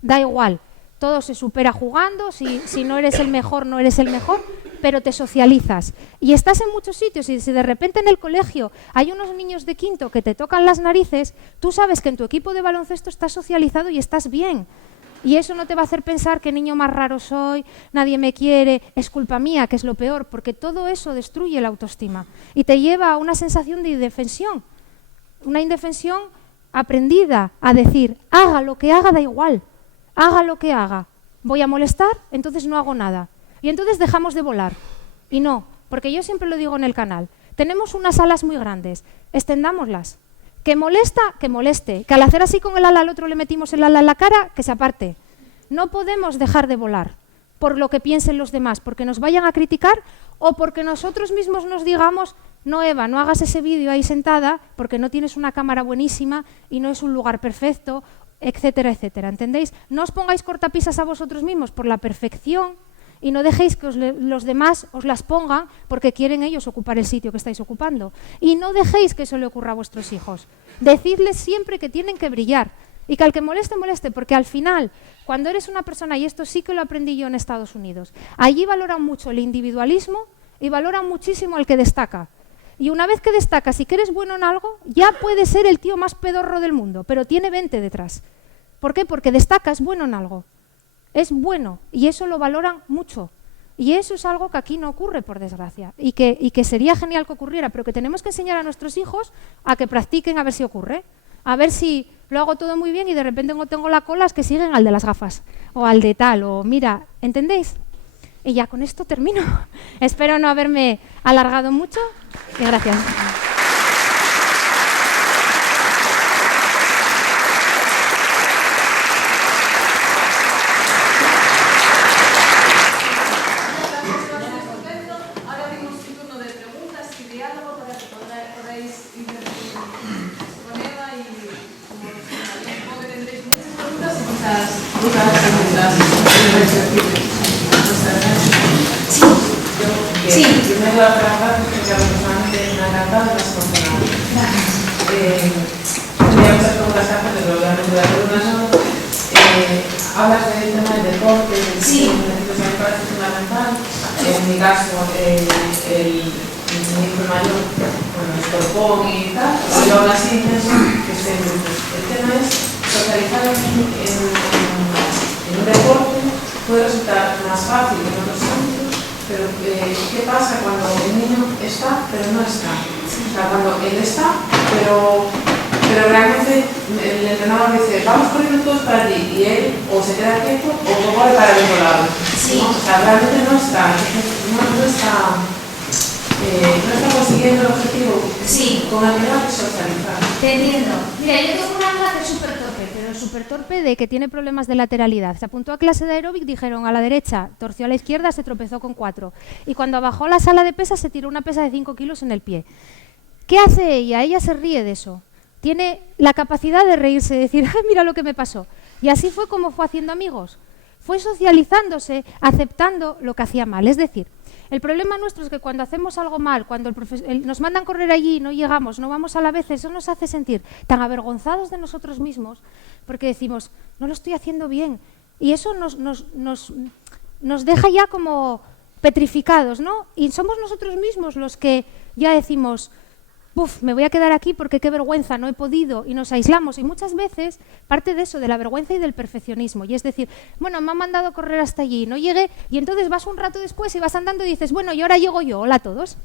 da igual, todo se supera jugando, si no eres el mejor, no eres el mejor, pero te socializas. Y estás en muchos sitios y si de repente en el colegio hay unos niños de quinto que te tocan las narices, tú sabes que en tu equipo de baloncesto estás socializado y estás bien. Y eso no te va a hacer pensar qué niño más raro soy, nadie me quiere, es culpa mía, que es lo peor, porque todo eso destruye la autoestima y te lleva a una sensación de indefensión, una indefensión aprendida a decir, haga lo que haga, da igual, haga lo que haga, voy a molestar, entonces no hago nada. Y entonces dejamos de volar. Y no, porque yo siempre lo digo en el canal, tenemos unas alas muy grandes, extendámoslas. Que molesta, que moleste. Que al hacer así con el ala al otro le metimos el ala en la cara, que se aparte. No podemos dejar de volar. por lo que piensen los demás, porque nos vayan a criticar o porque nosotros mismos nos digamos, no Eva, no hagas ese vídeo ahí sentada porque no tienes una cámara buenísima y no es un lugar perfecto, etcétera, etcétera, ¿entendéis? No os pongáis cortapisas a vosotros mismos por la perfección y no dejéis que los demás os las pongan porque quieren ellos ocupar el sitio que estáis ocupando. Y no dejéis que eso le ocurra a vuestros hijos. Decidles siempre que tienen que brillar y que al que moleste, moleste, porque al final, cuando eres una persona, y esto sí que lo aprendí yo en Estados Unidos, allí valoran mucho el individualismo y valoran muchísimo al que destaca. Y una vez que destacas y que eres bueno en algo, ya puede ser el tío más pedorro del mundo, pero tiene 20 detrás. ¿Por qué? Porque destaca, es bueno en algo. Es bueno y eso lo valoran mucho. Y eso es algo que aquí no ocurre, por desgracia. Y que sería genial que ocurriera, pero que tenemos que enseñar a nuestros hijos a que practiquen a ver si ocurre. A ver si lo hago todo muy bien y de repente no tengo la cola, es que siguen al de las gafas. O al de tal, o mira, ¿entendéis? Y ya con esto termino. Espero no haberme alargado mucho y gracias. Sí. Primero la pregunta porque personalmente me ha encantado las funcionales. Tenía muchas preguntas que hacer, pero obviamente voy a hacer una sola. Hablas del tema del deporte, del sí. Me parece fundamental. En mi caso, mi hijo mayor, bueno, es torpón y tal, y yo aún así pienso que esté en grupos. El tema es socializar en un deporte puede resultar más fácil en otros ámbitos, pero ¿qué pasa cuando el niño está pero no está? O sea, cuando él está, pero realmente el entrenador dice vamos corriendo todos para allí y él o se queda quieto o corre para el otro lado. Sí. ¿No? O sea, realmente no está, no está consiguiendo el objetivo sí. Con el que va a socializar. Te entiendo. Mira, yo tengo una amiga que es súper torpe, pero súper torpe de que tiene problemas de lateralidad. Se apuntó a clase de aeróbic, dijeron a la derecha, torció a la izquierda, se tropezó con 4. Y cuando bajó a la sala de pesas se tiró una pesa de 5 kilos en el pie. ¿Qué hace ella? Ella se ríe de eso. Tiene la capacidad de reírse, de decir, ¡ay, mira lo que me pasó! Y así fue como fue haciendo amigos. Fue socializándose, aceptando lo que hacía mal. Es decir, el problema nuestro es que cuando hacemos algo mal, cuando nos mandan correr allí, no llegamos, no vamos a la vez, eso nos hace sentir tan avergonzados de nosotros mismos, porque decimos, no lo estoy haciendo bien. Y eso nos deja ya como petrificados, ¿no? Y somos nosotros mismos los que ya decimos, ¡puf!, me voy a quedar aquí porque qué vergüenza, no he podido, y nos aislamos. Y muchas veces parte de eso, de la vergüenza y del perfeccionismo. Y es decir, bueno, me han mandado correr hasta allí, no llegué, y entonces vas un rato después y vas andando y dices, bueno, y ahora llego yo, hola a todos.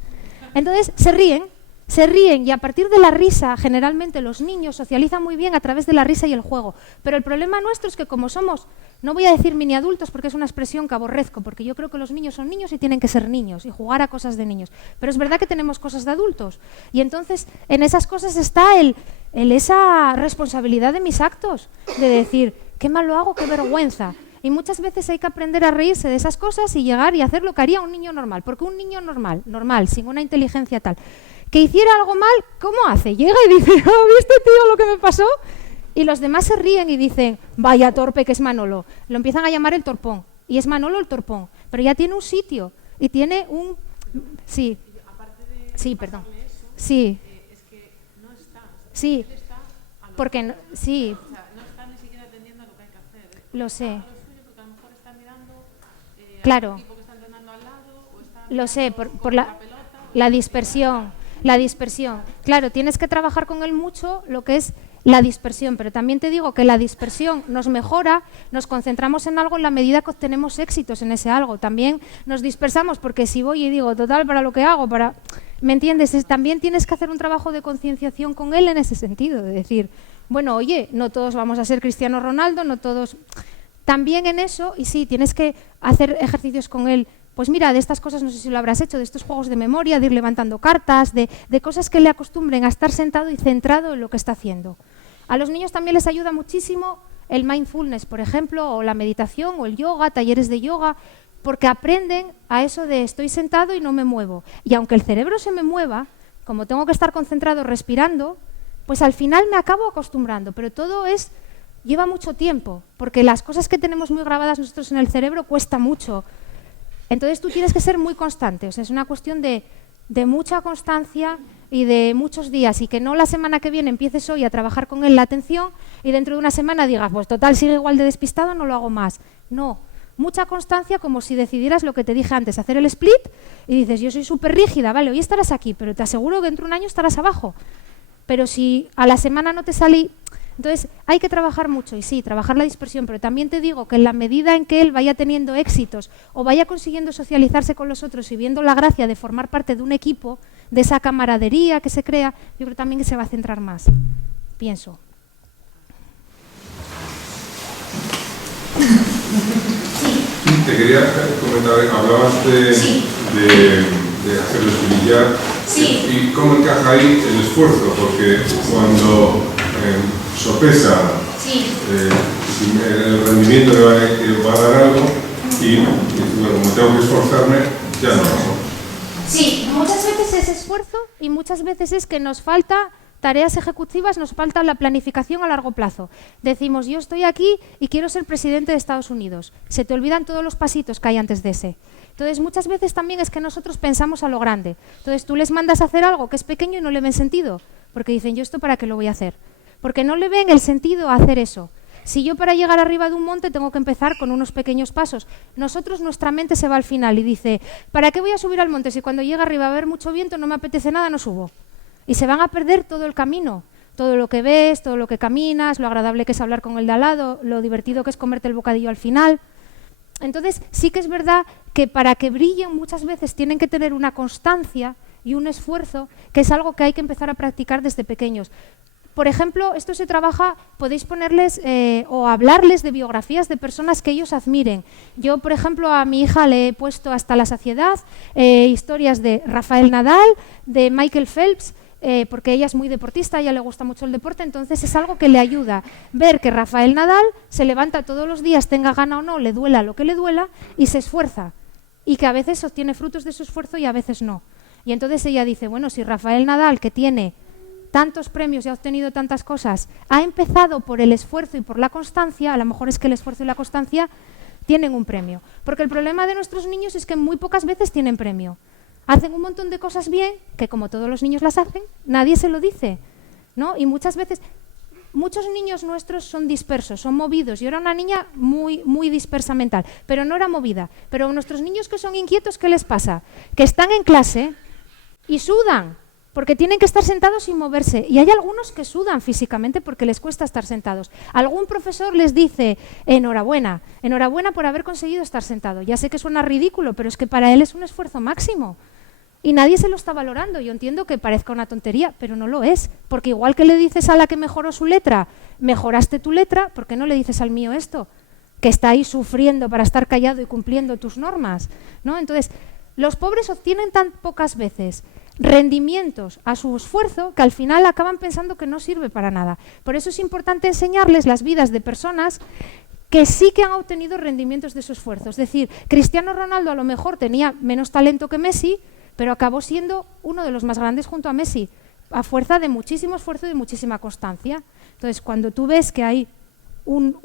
Entonces se ríen, y a partir de la risa, generalmente los niños socializan muy bien a través de la risa y el juego. Pero el problema nuestro es que como somos, no voy a decir mini adultos porque es una expresión que aborrezco, porque yo creo que los niños son niños y tienen que ser niños y jugar a cosas de niños. Pero es verdad que tenemos cosas de adultos. Y entonces en esas cosas está esa responsabilidad de mis actos, de decir, qué mal lo hago, qué vergüenza. Y muchas veces hay que aprender a reírse de esas cosas y llegar y hacer lo que haría un niño normal. Porque un niño normal, sin una inteligencia tal, que hiciera algo mal, ¿cómo hace? Llega y dice, ¿oh, viste, tío, lo que me pasó? Y los demás se ríen y dicen, vaya torpe que es Manolo. Lo empiezan a llamar el torpón. Y es Manolo el torpón. Pero ya tiene un sitio. Y tiene un... Sí. Sí, perdón. Sí. Es que no está. Sí. Porque no... Sí. O sea, no está ni siquiera atendiendo a lo que hay que hacer. Lo sé. Porque a lo mejor está mirando claro. al equipo que está entrenando al lado, o está lo sé, por la dispersión. La dispersión. Claro, tienes que trabajar con él mucho lo que es la dispersión, pero también te digo que la dispersión nos mejora, nos concentramos en algo en la medida que obtenemos éxitos en ese algo. También nos dispersamos porque si voy y digo, total, para lo que hago, ¿me entiendes? También tienes que hacer un trabajo de concienciación con él en ese sentido, de decir, bueno, oye, no todos vamos a ser Cristiano Ronaldo, no todos... También en eso, y sí, tienes que hacer ejercicios con él. Pues mira, de estas cosas, no sé si lo habrás hecho, de estos juegos de memoria, de ir levantando cartas, de cosas que le acostumbren a estar sentado y centrado en lo que está haciendo. A los niños también les ayuda muchísimo el mindfulness, por ejemplo, o la meditación, o el yoga, talleres de yoga, porque aprenden a eso de estoy sentado y no me muevo. Y aunque el cerebro se me mueva, como tengo que estar concentrado respirando, pues al final me acabo acostumbrando, pero todo lleva mucho tiempo, porque las cosas que tenemos muy grabadas nosotros en el cerebro cuesta mucho. Entonces tú tienes que ser muy constante, o sea, es una cuestión de mucha constancia y de muchos días, y que no la semana que viene empieces hoy a trabajar con él la atención y dentro de una semana digas, pues total, sigue igual de despistado, no lo hago más. No, mucha constancia, como si decidieras lo que te dije antes, hacer el split y dices, yo soy súper rígida, vale, hoy estarás aquí, pero te aseguro que dentro de un año estarás abajo. Pero si a la semana no te salí... Entonces hay que trabajar mucho, y sí, trabajar la dispersión, pero también te digo que en la medida en que él vaya teniendo éxitos o vaya consiguiendo socializarse con los otros y viendo la gracia de formar parte de un equipo, de esa camaradería que se crea, yo creo también que se va a centrar más, pienso. Te quería comentar, hablabas de hacerlos brillar. Sí. ¿Y cómo encaja ahí el esfuerzo? Porque cuando sopesa el rendimiento que va a dar algo y bueno, como tengo que esforzarme, ya no. Sí, muchas veces es esfuerzo y muchas veces es que nos falta tareas ejecutivas, nos falta la planificación a largo plazo. Decimos, yo estoy aquí y quiero ser presidente de Estados Unidos. Se te olvidan todos los pasitos que hay antes de ese. Entonces, muchas veces también es que nosotros pensamos a lo grande. Entonces, tú les mandas a hacer algo que es pequeño y no le ven sentido, porque dicen, ¿yo esto para qué lo voy a hacer? Porque no le ven el sentido a hacer eso. Si yo para llegar arriba de un monte tengo que empezar con unos pequeños pasos, nuestra mente se va al final y dice, ¿para qué voy a subir al monte si cuando llega arriba va a haber mucho viento, no me apetece nada, no subo? Y se van a perder todo el camino, todo lo que ves, todo lo que caminas, lo agradable que es hablar con el de al lado, lo divertido que es comerte el bocadillo al final. Entonces sí que es verdad que para que brillen muchas veces tienen que tener una constancia y un esfuerzo, que es algo que hay que empezar a practicar desde pequeños. Por ejemplo, esto se trabaja, podéis ponerles o hablarles de biografías de personas que ellos admiren. Yo, por ejemplo, a mi hija le he puesto hasta la saciedad historias de Rafael Nadal, de Michael Phelps, porque ella es muy deportista, a ella le gusta mucho el deporte, entonces es algo que le ayuda. Ver que Rafael Nadal se levanta todos los días, tenga gana o no, le duela lo que le duela, y se esfuerza. Y que a veces obtiene frutos de su esfuerzo y a veces no. Y entonces ella dice, bueno, si Rafael Nadal, que tiene tantos premios y ha obtenido tantas cosas, ha empezado por el esfuerzo y por la constancia, a lo mejor es que el esfuerzo y la constancia tienen un premio. Porque el problema de nuestros niños es que muy pocas veces tienen premio. Hacen un montón de cosas bien, que como todos los niños las hacen, nadie se lo dice, ¿no? Y muchas veces, muchos niños nuestros son dispersos, son movidos. Yo era una niña muy dispersa mental, pero no era movida. Pero nuestros niños que son inquietos, ¿qué les pasa? Que están en clase y sudan, porque tienen que estar sentados sin moverse. Y hay algunos que sudan físicamente porque les cuesta estar sentados. Algún profesor les dice, enhorabuena por haber conseguido estar sentado. Ya sé que suena ridículo, pero es que para él es un esfuerzo máximo. Y nadie se lo está valorando. Yo entiendo que parezca una tontería, pero no lo es. Porque igual que le dices a la que mejoró su letra, mejoraste tu letra, ¿por qué no le dices al mío esto? Que está ahí sufriendo para estar callado y cumpliendo tus normas, ¿no? Entonces, los pobres obtienen tan pocas veces rendimientos a su esfuerzo que al final acaban pensando que no sirve para nada. Por eso es importante enseñarles las vidas de personas que sí que han obtenido rendimientos de su esfuerzo. Es decir, Cristiano Ronaldo a lo mejor tenía menos talento que Messi, pero acabó siendo uno de los más grandes junto a Messi, a fuerza de muchísimo esfuerzo y de muchísima constancia. Entonces, cuando tú ves que hay un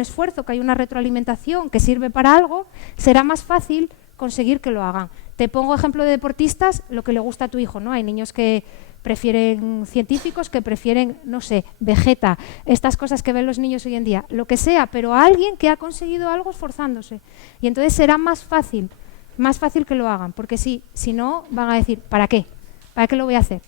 esfuerzo, que hay una retroalimentación que sirve para algo, será más fácil conseguir que lo hagan. Te pongo ejemplo de deportistas, lo que le gusta a tu hijo, ¿no? Hay niños que prefieren científicos, que prefieren, no sé, Vegeta, estas cosas que ven los niños hoy en día, lo que sea, pero a alguien que ha conseguido algo esforzándose. Y entonces será más fácil que lo hagan, porque si no van a decir, ¿para qué? ¿Para qué lo voy a hacer?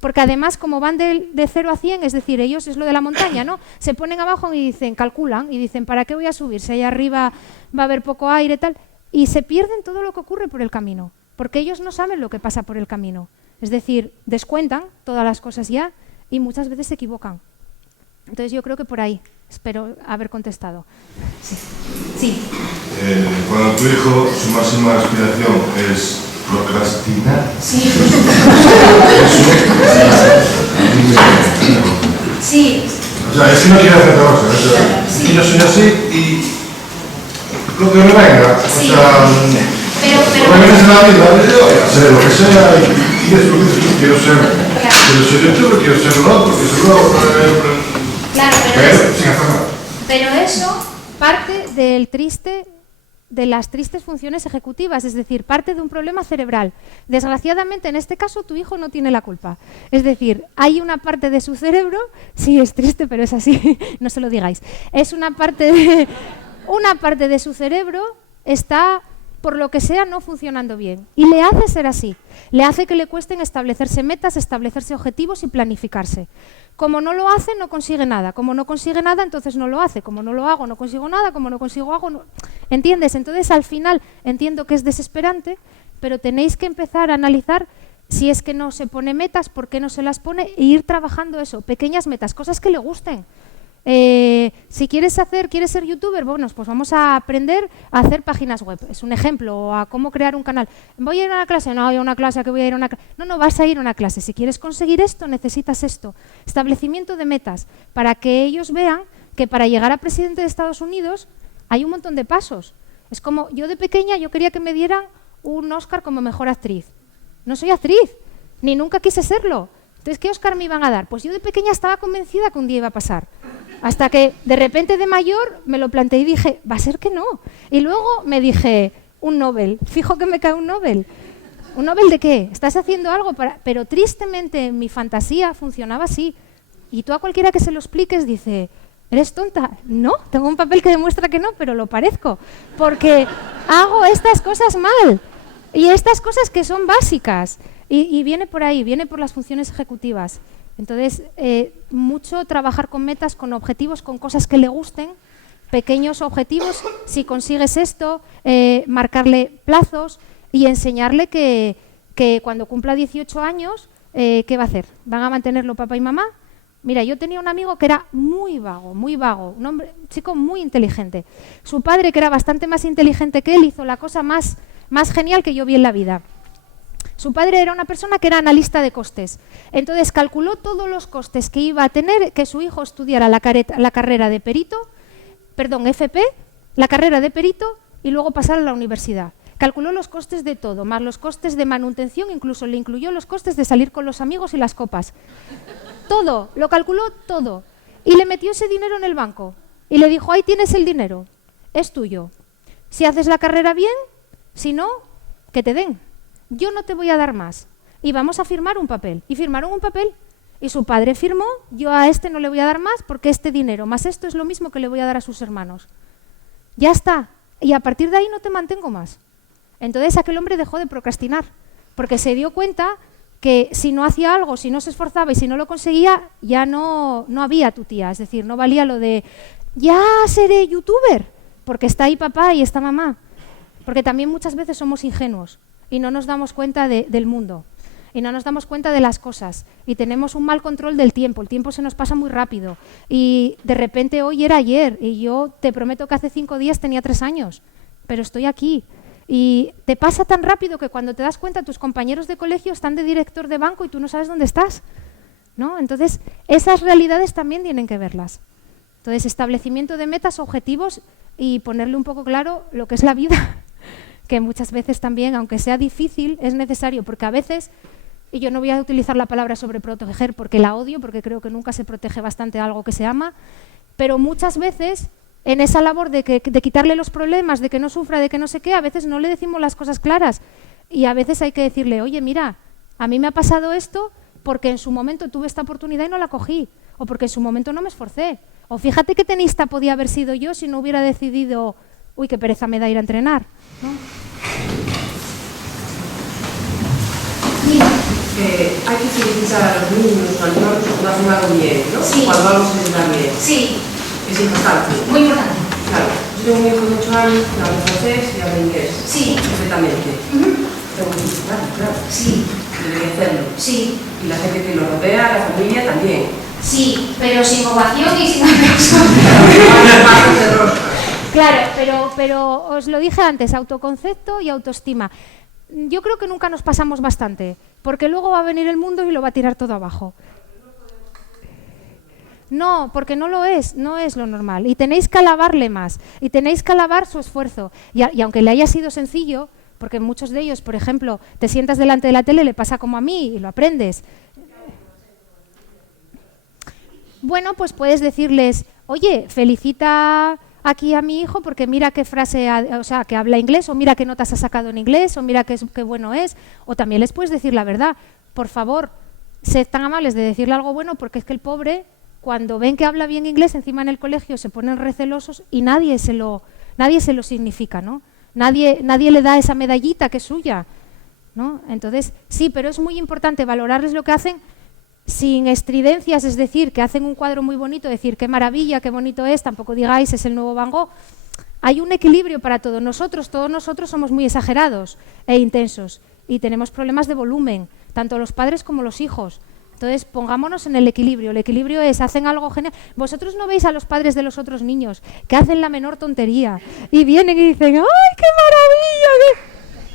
Porque además, como van de 0 a 100, es decir, ellos es lo de la montaña, ¿no? Se ponen abajo y dicen, calculan, y dicen, ¿para qué voy a subir? Si allá arriba va a haber poco aire, tal. Y se pierden todo lo que ocurre por el camino, porque ellos no saben lo que pasa por el camino. Es decir, descuentan todas las cosas ya y muchas veces se equivocan. Entonces yo creo que por ahí, espero haber contestado. Sí. Cuando tu hijo, su máxima aspiración es procrastinar. Sí. Sí. O sea, es que no quiere hacer otra cosa. Sí. Y yo soy así y lo que me venga. Sí. O sea, Pero me vienes en la vida, yo voy a hacer lo que sea y es lo que dices tú, quiero ser. Quiero ser youtuber, quiero ser lo otro, quiero ser lo otro. claro, Pero sin hacer nada. pero eso parte de las tristes funciones ejecutivas, es decir, parte de un problema cerebral. Desgraciadamente, en este caso, tu hijo no tiene la culpa. Es decir, hay una parte de su cerebro, sí, es triste, pero es así, no se lo digáis, es una parte de su cerebro está, por lo que sea, no funcionando bien. Y le hace ser así. Le hace que le cuesten establecerse metas, establecerse objetivos y planificarse. Como no lo hace, no consigue nada. Como no consigue nada, entonces no lo hace. Como no lo hago, no consigo nada. Como no consigo algo, no... ¿Entiendes? Entonces, al final, entiendo que es desesperante, pero tenéis que empezar a analizar si es que no se pone metas, por qué no se las pone, e ir trabajando eso. Pequeñas metas, cosas que le gusten. Si quieres ser youtuber, bueno, pues vamos a aprender a hacer páginas web. Es un ejemplo, o a cómo crear un canal. ¿Voy a ir a una clase? No, voy a una clase, que voy a ir a una clase. No, vas a ir a una clase. Si quieres conseguir esto, necesitas esto. Establecimiento de metas, para que ellos vean que para llegar a presidente de Estados Unidos hay un montón de pasos. Es como, yo de pequeña, yo quería que me dieran un Oscar como mejor actriz. No soy actriz, ni nunca quise serlo. Entonces, ¿qué Oscar me iban a dar? Pues yo de pequeña estaba convencida que un día iba a pasar. Hasta que de repente de mayor me lo planteé y dije, va a ser que no. Y luego me dije, un Nobel, fijo que me cae un Nobel. ¿Un Nobel de qué? ¿Estás haciendo algo para...? Pero tristemente mi fantasía funcionaba así. Y tú a cualquiera que se lo expliques dice, ¿eres tonta? No, tengo un papel que demuestra que no, pero lo parezco. Porque hago estas cosas mal. Y estas cosas que son básicas. Y viene por ahí, viene por las funciones ejecutivas. Entonces, mucho trabajar con metas, con objetivos, con cosas que le gusten, pequeños objetivos, si consigues esto, marcarle plazos y enseñarle que cuando cumpla 18 años, ¿qué va a hacer? ¿Van a mantenerlo papá y mamá? Mira, yo tenía un amigo que era muy vago, un chico muy inteligente. Su padre, que era bastante más inteligente que él, hizo la cosa más genial que yo vi en la vida. Su padre era una persona que era analista de costes. Entonces calculó todos los costes que iba a tener que su hijo estudiara la carrera de perito, FP, la carrera de perito y luego pasar a la universidad. Calculó los costes de todo, más los costes de manutención, incluso le incluyó los costes de salir con los amigos y las copas. Todo, lo calculó todo. Y le metió ese dinero en el banco. Y le dijo, ahí tienes el dinero, es tuyo. Si haces la carrera bien, si no, que te den. Yo no te voy a dar más. Y vamos a firmar un papel. Y firmaron un papel. Y su padre firmó, yo a este no le voy a dar más porque este dinero más esto es lo mismo que le voy a dar a sus hermanos. Ya está. Y a partir de ahí no te mantengo más. Entonces aquel hombre dejó de procrastinar. Porque se dio cuenta que si no hacía algo, si no se esforzaba y si no lo conseguía, ya no había tutía. Es decir, no valía lo de, ya seré youtuber. Porque está ahí papá y está mamá. Porque también muchas veces somos ingenuos. Y no nos damos cuenta del mundo, y no nos damos cuenta de las cosas, y tenemos un mal control del tiempo, el tiempo se nos pasa muy rápido, y de repente hoy era ayer, y yo te prometo que hace 5 días tenía 3 años, pero estoy aquí, y te pasa tan rápido que cuando te das cuenta tus compañeros de colegio están de director de banco y tú no sabes dónde estás, ¿no? Entonces, esas realidades también tienen que verlas. Entonces, establecimiento de metas, objetivos, y ponerle un poco claro lo que es la vida, que muchas veces también, aunque sea difícil, es necesario, porque a veces, y yo no voy a utilizar la palabra sobreproteger porque la odio, porque creo que nunca se protege bastante algo que se ama, pero muchas veces en esa labor de quitarle los problemas, de que no sufra, de que no sé qué, a veces no le decimos las cosas claras y a veces hay que decirle, oye, mira, a mí me ha pasado esto porque en su momento tuve esta oportunidad y no la cogí, o porque en su momento no me esforcé, o fíjate qué tenista podía haber sido yo si no hubiera decidido, uy, qué pereza me da ir a entrenar, ¿no? Hay que felicitar a los niños cuando no hacen algo bien, ¿no? Sí. Cuando algo se les da bien. Sí, Es importante. muy importante. Claro. Yo tengo un hijo de 8 años que habla francés y habla inglés. Sí. Perfectamente. Tengo que decir, claro. Sí, Debería hacerlo. sí, Y la gente que lo rodea, la familia también. sí, pero sin ovación y sin aplauso. Claro, pero os lo dije antes, autoconcepto y autoestima. Yo creo que nunca nos pasamos bastante, porque luego va a venir el mundo y lo va a tirar todo abajo. No, porque no lo es, no es lo normal. Y tenéis que alabarle más, y tenéis que alabar su esfuerzo. Y aunque le haya sido sencillo, porque muchos de ellos, por ejemplo, te sientas delante de la tele, le pasa como a mí y lo aprendes. Bueno, pues puedes decirles, oye, felicita aquí a mi hijo porque mira qué frase, o sea, que habla inglés, o mira qué notas ha sacado en inglés, o mira qué bueno es. O también les puedes decir la verdad. Por favor, sed tan amables de decirle algo bueno, porque es que el pobre, cuando ven que habla bien inglés, encima en el colegio se ponen recelosos y nadie se lo significa, ¿no? Nadie le da esa medallita que es suya, ¿no? Entonces, sí, pero es muy importante valorarles lo que hacen sin estridencias, es decir, que hacen un cuadro muy bonito, decir qué maravilla, qué bonito es, tampoco digáis es el nuevo Van Gogh. Hay un equilibrio para todo. Todos nosotros somos muy exagerados e intensos y tenemos problemas de volumen, tanto los padres como los hijos. Entonces, pongámonos en el equilibrio. El equilibrio es, hacen algo genial. Vosotros no veis a los padres de los otros niños que hacen la menor tontería y vienen y dicen, ¡ay, qué maravilla!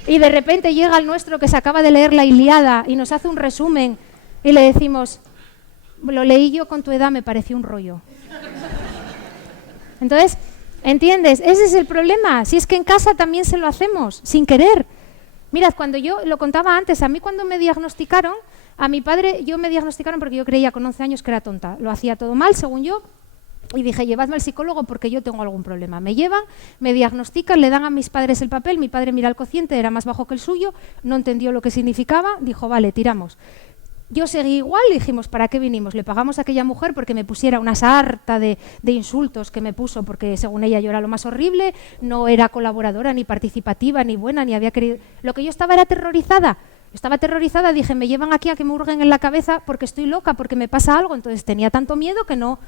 Y de repente llega el nuestro que se acaba de leer la Ilíada y nos hace un resumen y le decimos, lo leí yo con tu edad, me pareció un rollo. Entonces, ¿entiendes? Ese es el problema. Si es que en casa también se lo hacemos, sin querer. Mirad, cuando yo, lo contaba antes, a mí cuando me diagnosticaron, a mi padre, me diagnosticaron porque yo creía con 11 años que era tonta. Lo hacía todo mal, según yo, y dije, llevadme al psicólogo porque yo tengo algún problema. Me llevan, me diagnostican, le dan a mis padres el papel, mi padre mira el cociente, era más bajo que el suyo, no entendió lo que significaba, dijo, vale, tiramos. Yo seguí igual y dijimos, ¿para qué vinimos? Le pagamos a aquella mujer porque me pusiera una sarta de insultos que me puso, porque según ella yo era lo más horrible, no era colaboradora, ni participativa, ni buena, ni había querido... Lo que yo estaba era aterrorizada. Estaba aterrorizada, dije, me llevan aquí a que me hurguen en la cabeza porque estoy loca, porque me pasa algo. Entonces tenía tanto miedo que no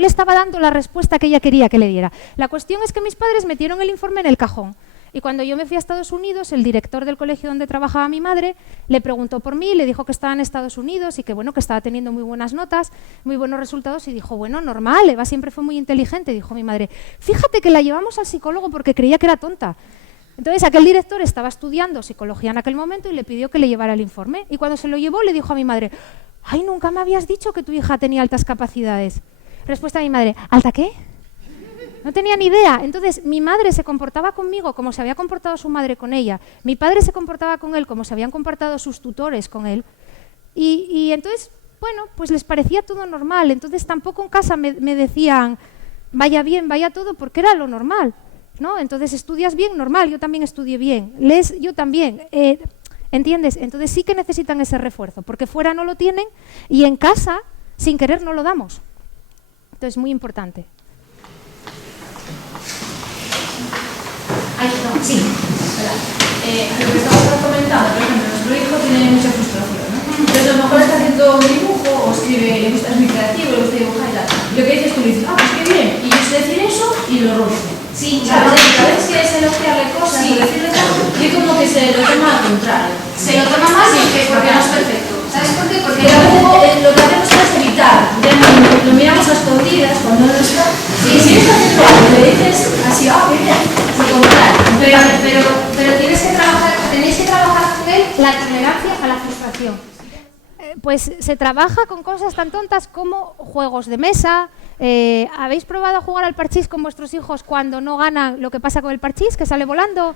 le estaba dando la respuesta que ella quería que le diera. La cuestión es que mis padres metieron el informe en el cajón. Y cuando yo me fui a Estados Unidos, el director del colegio donde trabajaba mi madre le preguntó por mí, le dijo que estaba en Estados Unidos y que bueno, que estaba teniendo muy buenas notas, muy buenos resultados, y dijo, bueno, normal, Eva siempre fue muy inteligente. Dijo mi madre, fíjate que la llevamos al psicólogo porque creía que era tonta. Entonces aquel director estaba estudiando psicología en aquel momento y le pidió que le llevara el informe. Y cuando se lo llevó le dijo a mi madre, ay, nunca me habías dicho que tu hija tenía altas capacidades. Respuesta de mi madre, ¿alta qué? No tenía ni idea. Entonces mi madre se comportaba conmigo como se había comportado su madre con ella. Mi padre se comportaba con él como se habían comportado sus tutores con él. Y entonces, bueno, pues les parecía todo normal. Entonces tampoco en casa me decían, vaya bien, vaya todo, porque era lo normal, ¿no? Entonces estudias bien, normal, yo también estudié bien. Lees, yo también. ¿Entiendes? Entonces sí que necesitan ese refuerzo, porque fuera no lo tienen y en casa, sin querer, no lo damos. Entonces, muy importante. Sí, ¿verdad? Lo que estamos comentando, por ejemplo, nuestro hijo tiene mucha frustración, ¿no? Entonces a lo mejor está haciendo un dibujo o escribe, es muy creativo, le gusta dibujar y tal. Y lo que dices tú le dices, pues qué bien, y yo sé decir eso y lo rompe. Sí, ¿sabes? A veces quieres elogiarle cosas o decirle tal, y como que se lo toma al contrario. Se lo toma mal porque no es perfecto. ¿Sabes por qué? Porque a veces lo que hacemos es evitar, lo miramos a escondidas cuando no está. Y si está haciendo algo, le dices así, qué bien, se contrae. Pero tenéis que trabajar con él la tolerancia a la frustración. Pues se trabaja con cosas tan tontas como juegos de mesa. ¿Habéis probado a jugar al parchís con vuestros hijos cuando no ganan lo que pasa con el parchís, que sale volando?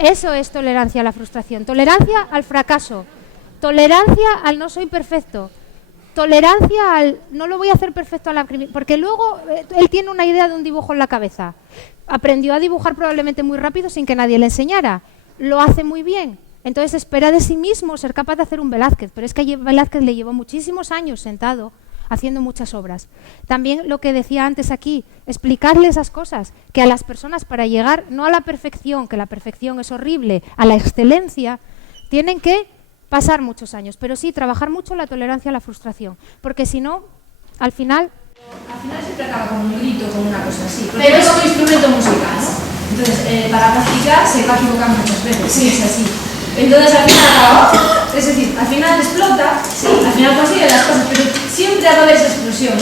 Eso es tolerancia a la frustración, tolerancia al fracaso, tolerancia al no soy perfecto, tolerancia al no lo voy a hacer perfecto, porque luego él tiene una idea de un dibujo en la cabeza. Aprendió a dibujar probablemente muy rápido sin que nadie le enseñara. Lo hace muy bien. Entonces espera de sí mismo ser capaz de hacer un Velázquez, pero es que Velázquez le llevó muchísimos años sentado haciendo muchas obras. También lo que decía antes aquí, explicarle esas cosas, que a las personas para llegar no a la perfección, que la perfección es horrible, a la excelencia, tienen que pasar muchos años, pero sí trabajar mucho la tolerancia a la frustración, porque si no, al final siempre acaba con un grito, con una cosa así, pero es un instrumento musical, ¿no? Entonces, para practicar se va a equivocar muchas veces, sí, es así. Entonces al final acaba, es decir, al final explota, sí, al final consigue las cosas, pero siempre va a haber esa explosión,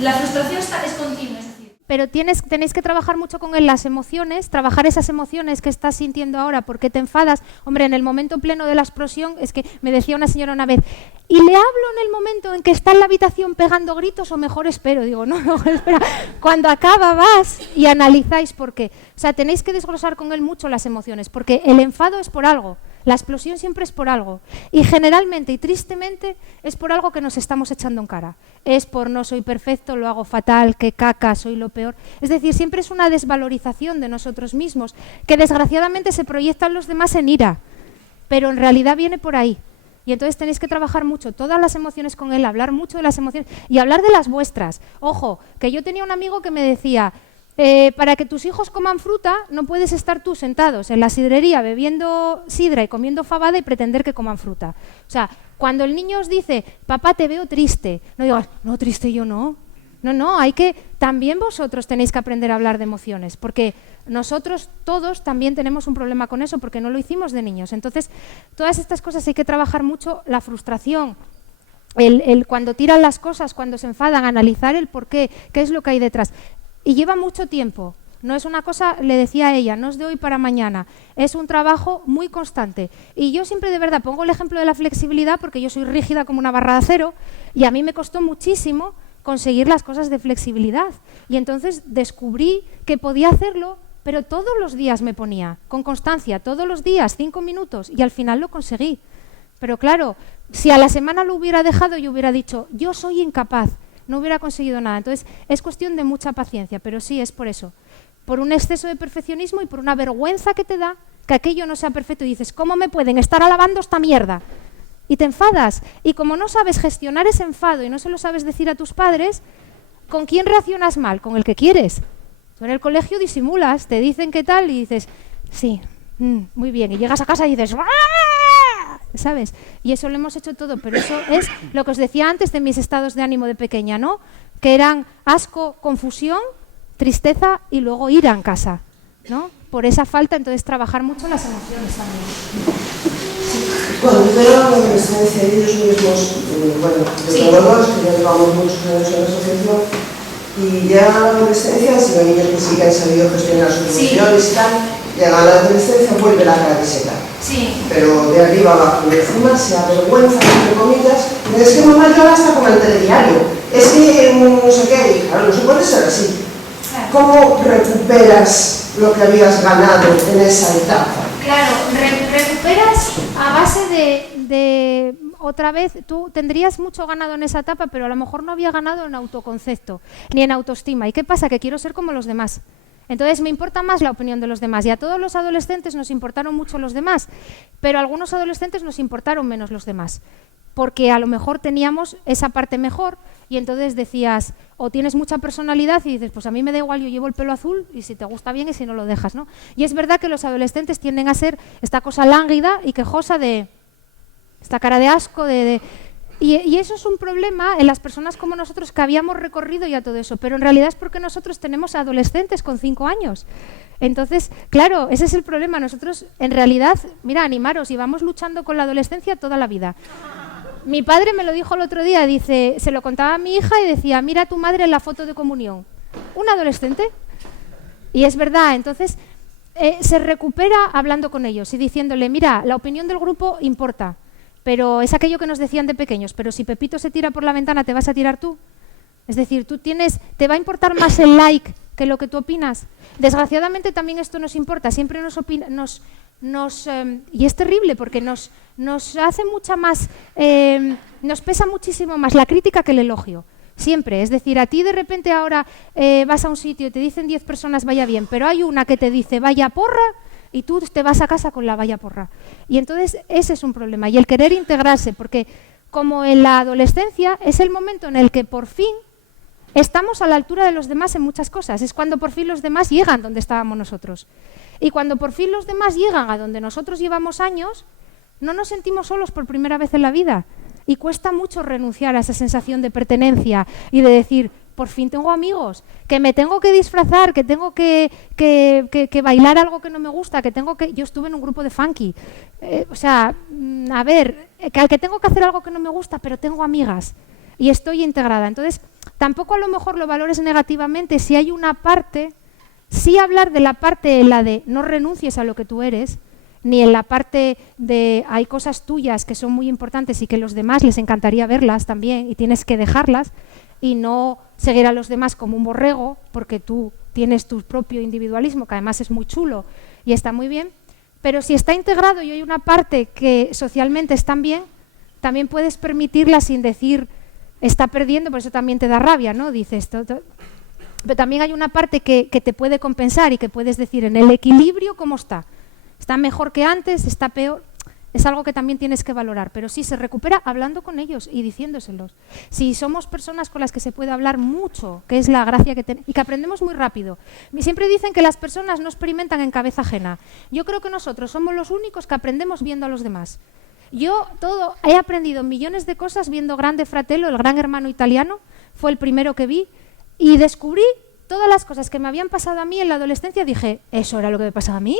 la frustración es continua. Es decir. pero tenéis que trabajar mucho con él las emociones, trabajar esas emociones que estás sintiendo ahora, porque te enfadas. Hombre, en el momento pleno de la explosión, es que me decía una señora una vez, ¿y le hablo en el momento en que está en la habitación pegando gritos o mejor espero? Digo, no, espera, cuando acaba vas y analizáis por qué. O sea, tenéis que desglosar con él mucho las emociones, porque el enfado es por algo. La explosión siempre es por algo. Y generalmente y tristemente es por algo que nos estamos echando en cara. Es por no soy perfecto, lo hago fatal, qué caca, soy lo peor. Es decir, siempre es una desvalorización de nosotros mismos, que desgraciadamente se proyectan los demás en ira, pero en realidad viene por ahí. Y entonces tenéis que trabajar mucho todas las emociones con él, hablar mucho de las emociones y hablar de las vuestras. Ojo, que yo tenía un amigo que me decía, para que tus hijos coman fruta, no puedes estar tú sentados en la sidrería bebiendo sidra y comiendo fabada y pretender que coman fruta. O sea, cuando el niño os dice, papá, te veo triste, no digas, no, triste yo no. No, hay que, también vosotros tenéis que aprender a hablar de emociones, porque nosotros todos también tenemos un problema con eso, porque no lo hicimos de niños. Entonces, todas estas cosas hay que trabajar mucho, la frustración, el cuando tiran las cosas, cuando se enfadan, analizar el por qué es lo que hay detrás. Y lleva mucho tiempo, no es una cosa, le decía a ella, no es de hoy para mañana, es un trabajo muy constante. Y yo siempre de verdad pongo el ejemplo de la flexibilidad porque yo soy rígida como una barra de acero y a mí me costó muchísimo conseguir las cosas de flexibilidad. Y entonces descubrí que podía hacerlo, pero todos los días me ponía, con constancia, todos los días, 5 minutos, y al final lo conseguí. Pero claro, si a la semana lo hubiera dejado, yo hubiera dicho, yo soy incapaz. No hubiera conseguido nada. Entonces, es cuestión de mucha paciencia, pero sí, es por eso. Por un exceso de perfeccionismo y por una vergüenza que te da que aquello no sea perfecto. Y dices, ¿cómo me pueden estar alabando esta mierda? Y te enfadas. Y como no sabes gestionar ese enfado y no se lo sabes decir a tus padres, ¿con quién reaccionas mal? Con el que quieres. Tú en el colegio disimulas, te dicen qué tal y dices, sí, muy bien. Y llegas a casa y dices, ¡ah! ¿Sabes? Y eso lo hemos hecho todo, pero eso es lo que os decía antes de mis estados de ánimo de pequeña, ¿no? Que eran asco, confusión, tristeza y luego ira en casa, ¿no? Por esa falta, entonces trabajar mucho las emociones también. Cuando empezaron la adolescencia, ellos mismos, bueno, yo tengo dos, que ya llevamos muchos años en la asociación, y ya en la adolescencia han sido niños que sí que han sabido gestionar sus emociones y tal, llegan a la adolescencia, vuelve la cara de seca. Sí. Pero de arriba abajo, y encima se avergüenza, entre comillas, es que mamá llora hasta con el telediario, es que no sé qué, y claro, no se puede ser así. ¿Cómo recuperas lo que habías ganado en esa etapa? Claro, recuperas a base de otra vez, tú tendrías mucho ganado en esa etapa, pero a lo mejor no había ganado en autoconcepto, ni en autoestima. ¿Y qué pasa? Que quiero ser como los demás. Entonces me importa más la opinión de los demás. Y a todos los adolescentes nos importaron mucho los demás, pero a algunos adolescentes nos importaron menos los demás, porque a lo mejor teníamos esa parte mejor y entonces decías, o tienes mucha personalidad y dices, pues a mí me da igual, yo llevo el pelo azul y si te gusta bien y si no lo dejas, ¿no? Y es verdad que los adolescentes tienden a ser esta cosa lánguida y quejosa de esta cara de asco, y eso es un problema en las personas como nosotros que habíamos recorrido ya todo eso, pero en realidad es porque nosotros tenemos adolescentes con 5 años. Entonces, claro, ese es el problema. Nosotros, en realidad, mira, animaros, íbamos luchando con la adolescencia toda la vida. Mi padre me lo dijo el otro día, dice, se lo contaba a mi hija y decía, mira a tu madre en la foto de comunión. ¿Un adolescente? Y es verdad, entonces se recupera hablando con ellos y diciéndole, mira, la opinión del grupo importa. Pero es aquello que nos decían de pequeños, pero si Pepito se tira por la ventana, ¿te vas a tirar tú? Es decir, ¿te va a importar más el like que lo que tú opinas? Desgraciadamente también esto nos importa, siempre y es terrible porque nos hace mucha más, nos pesa muchísimo más la crítica que el elogio. Siempre, es decir, a ti de repente ahora vas a un sitio y te dicen 10 personas vaya bien, pero hay una que te dice vaya porra, y tú te vas a casa con la valla porra. Y entonces ese es un problema. Y el querer integrarse, porque como en la adolescencia es el momento en el que por fin estamos a la altura de los demás en muchas cosas. Es cuando por fin los demás llegan donde estábamos nosotros. Y cuando por fin los demás llegan a donde nosotros llevamos años, no nos sentimos solos por primera vez en la vida. Y cuesta mucho renunciar a esa sensación de pertenencia y de decir, por fin tengo amigos, que me tengo que disfrazar, que tengo que bailar algo que no me gusta, yo estuve en un grupo de funky. A ver, que tengo que hacer algo que no me gusta, pero tengo amigas y estoy integrada. Entonces, tampoco a lo mejor lo valores negativamente si hay una parte, sí hablar de la parte en la de no renuncies a lo que tú eres, ni en la parte de hay cosas tuyas que son muy importantes y que a los demás les encantaría verlas también y tienes que dejarlas y no seguir a los demás como un borrego porque tú tienes tu propio individualismo, que además es muy chulo y está muy bien, pero si está integrado y hay una parte que socialmente están bien, también puedes permitirla sin decir está perdiendo, por eso también te da rabia, ¿no? Dices, pero también hay una parte que te puede compensar y que puedes decir en el equilibrio cómo está. Está mejor que antes, está peor. Es algo que también tienes que valorar, pero sí se recupera hablando con ellos y diciéndoselos. Si somos personas con las que se puede hablar mucho, que es la gracia que tenemos, y que aprendemos muy rápido. Siempre dicen que las personas no experimentan en cabeza ajena. Yo creo que nosotros somos los únicos que aprendemos viendo a los demás. Yo he aprendido millones de cosas viendo Grande Fratello, el Gran Hermano italiano, fue el primero que vi, y descubrí todas las cosas que me habían pasado a mí en la adolescencia. Dije, ¿eso era lo que me pasaba a mí?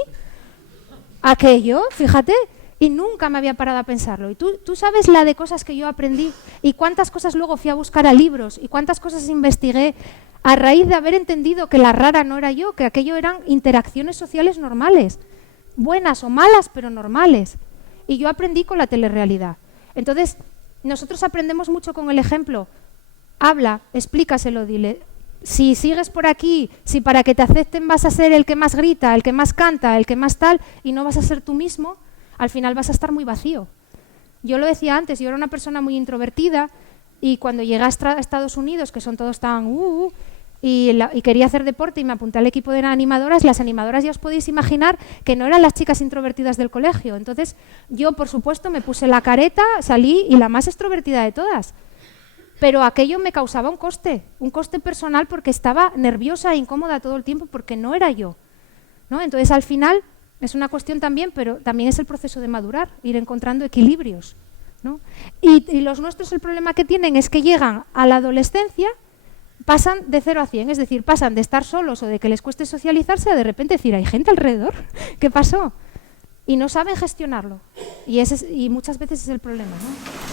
Aquello, fíjate, y nunca me había parado a pensarlo. Y tú sabes la de cosas que yo aprendí y cuántas cosas luego fui a buscar a libros y cuántas cosas investigué a raíz de haber entendido que la rara no era yo, que aquello eran interacciones sociales normales, buenas o malas, pero normales. Y yo aprendí con la telerrealidad. Entonces, nosotros aprendemos mucho con el ejemplo. Habla, explícaselo, dile. Si sigues por aquí, si para que te acepten vas a ser el que más grita, el que más canta, el que más tal, y no vas a ser tú mismo, al final vas a estar muy vacío. Yo lo decía antes, yo era una persona muy introvertida y cuando llegué a Estados Unidos, que son todos tan y quería hacer deporte y me apunté al equipo de animadoras, las animadoras ya os podéis imaginar que no eran las chicas introvertidas del colegio. Entonces yo, por supuesto, me puse la careta, salí y la más extrovertida de todas. Pero aquello me causaba un coste personal porque estaba nerviosa e incómoda todo el tiempo porque no era yo, ¿no? Entonces, al final, es una cuestión también, pero también es el proceso de madurar, ir encontrando equilibrios, ¿no? Y los nuestros, el problema que tienen es que llegan a la adolescencia, pasan de 0 a 100, es decir, pasan de estar solos o de que les cueste socializarse a de repente decir, hay gente alrededor, ¿qué pasó? Y no saben gestionarlo. Y muchas veces es el problema, ¿no?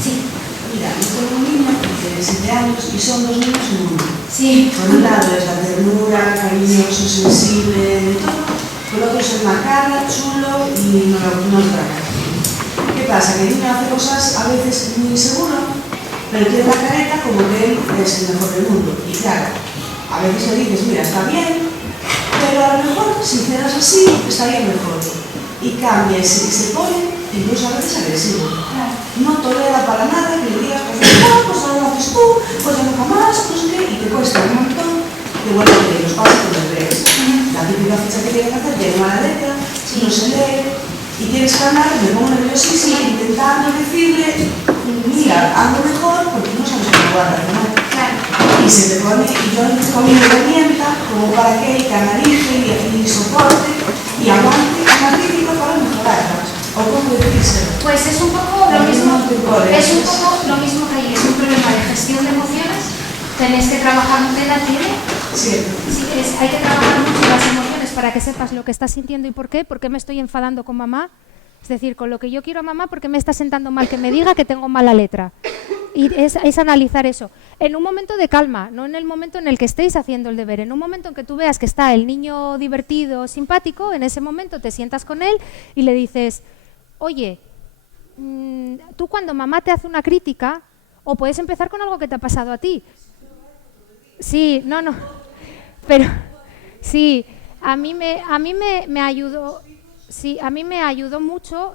Sí, mira, yo tengo un niño de 7 años y son 2 niños en uno. Sí. Por un lado es la ternura, cariñoso, sensible, de todo. Por otro es el macarra, chulo y no traga. ¿Qué pasa? Que el niño hace cosas a veces muy inseguro, pero tiene la careta como que él es el mejor del mundo. Y claro, a veces le dices, mira, está bien, pero a lo mejor si hicieras así, estaría mejor. Y cambia y se pone, incluso a veces agresivo. No tolera para nada que le digas, pues ahora lo haces tú, pues ya nunca más, pues qué, y te cuesta un montón. Y bueno, que los pasa con los bebés. La típica ficha que tienen que hacer tiene mala letra, no se lee, y tienes que andar, me pongo nerviosísima, intentando decirle, mira, ando mejor porque no sabes cómo va a reaccionar. Y se te pone, y yo necesito mi herramienta como para que canalice y soporte y aguante una crítica para mejorarla. ¿O cómo decírselo? Pues es un poco lo mismo, que ahí, es un problema de gestión de emociones. Tenéis que trabajar, ¿qué edad tiene? Sí. Hay que trabajar mucho las emociones para que sepas lo que estás sintiendo y por qué me estoy enfadando con mamá. Es decir, con lo que yo quiero a mamá, porque me está sentando mal que me diga que tengo mala letra. Y es analizar eso. En un momento de calma, no en el momento en el que estéis haciendo el deber. En un momento en que tú veas que está el niño divertido, simpático, en ese momento te sientas con él y le dices, oye, tú cuando mamá te hace una crítica, o puedes empezar con algo que te ha pasado a ti. Sí, no, pero sí, a mí me ayudó. Sí, a mí me ayudó mucho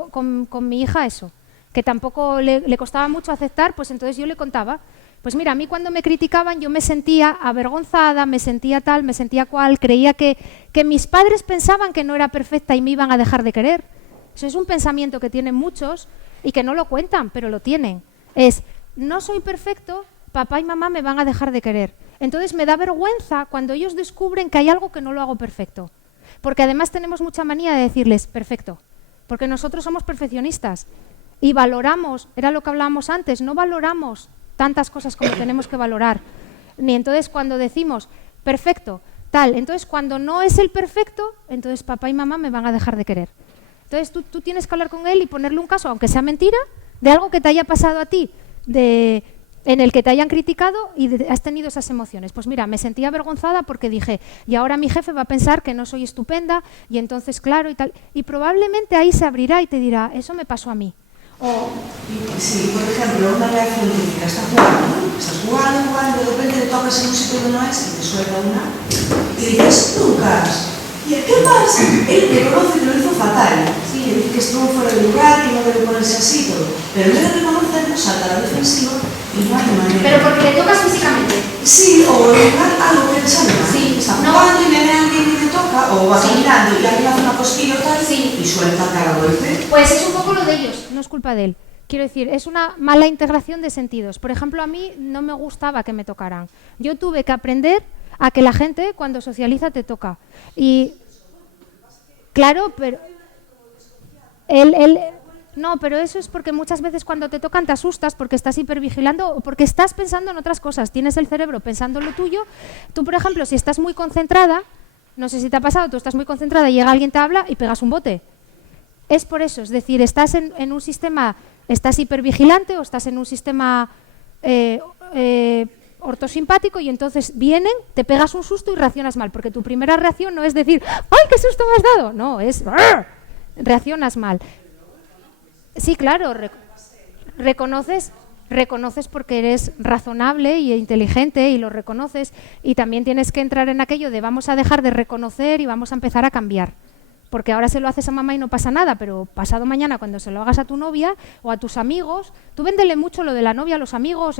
con mi hija eso, que tampoco le costaba mucho aceptar, pues entonces yo le contaba, pues mira, a mí cuando me criticaban yo me sentía avergonzada, me sentía tal, me sentía cual, creía que mis padres pensaban que no era perfecta y me iban a dejar de querer. Eso es un pensamiento que tienen muchos y que no lo cuentan, pero lo tienen. Es, no soy perfecto, papá y mamá me van a dejar de querer. Entonces me da vergüenza cuando ellos descubren que hay algo que no lo hago perfecto. Porque además tenemos mucha manía de decirles perfecto, porque nosotros somos perfeccionistas y valoramos, era lo que hablábamos antes, no valoramos tantas cosas como tenemos que valorar. Ni entonces cuando decimos perfecto, tal, entonces cuando no es el perfecto, entonces papá y mamá me van a dejar de querer. Entonces tú tienes que hablar con él y ponerle un caso, aunque sea mentira, de algo que te haya pasado a ti, en el que te hayan criticado y has tenido esas emociones. Pues mira, me sentía avergonzada porque dije, y ahora mi jefe va a pensar que no soy estupenda, y entonces, claro, y tal. Y probablemente ahí se abrirá y te dirá, eso me pasó a mí. O, si, por ejemplo, una reacción típica, estás jugando, ¿no? Estás jugando, de repente te tocas en un sitio que no es y te suelta una, y dices, Lucas, ¿y qué pasa? Él reconoce que lo hizo fatal, que estuvo fuera de lugar, que no debe ponerse así, todo. Pero en vez de reconocerlo, salta a la defensiva y no hay manera. Pero porque le tocas físicamente. Sí, o algo que te sale mal. Sí, está no. jugando y viene alguien y te toca, o va Sí. caminando y alguien hace una cosquilla o tal, Sí. y suelta cada golpe. Pues es un poco lo de ellos. No es culpa de él. Quiero decir, es una mala integración de sentidos. Por ejemplo, a mí no me gustaba que me tocaran. Yo tuve que aprender a que la gente, cuando socializa, te toca. Y claro, pero no, pero eso es porque muchas veces cuando te tocan te asustas porque estás hipervigilando o porque estás pensando en otras cosas. Tienes el cerebro pensando en lo tuyo. Tú, por ejemplo, si estás muy concentrada, no sé si te ha pasado, tú estás muy concentrada y llega alguien, te habla y pegas un bote. Es por eso, es decir, estás en un sistema, estás hipervigilante o estás en un sistema ortosimpático y entonces vienen, te pegas un susto y reaccionas mal, porque tu primera reacción no es decir, ¡ay, qué susto me has dado! No, es reaccionas mal. Sí, claro, reconoces porque eres razonable y inteligente y lo reconoces, y también tienes que entrar en aquello de vamos a dejar de reconocer y vamos a empezar a cambiar. Porque ahora se lo haces a mamá y no pasa nada, pero pasado mañana cuando se lo hagas a tu novia o a tus amigos, tú véndele mucho lo de la novia a los amigos,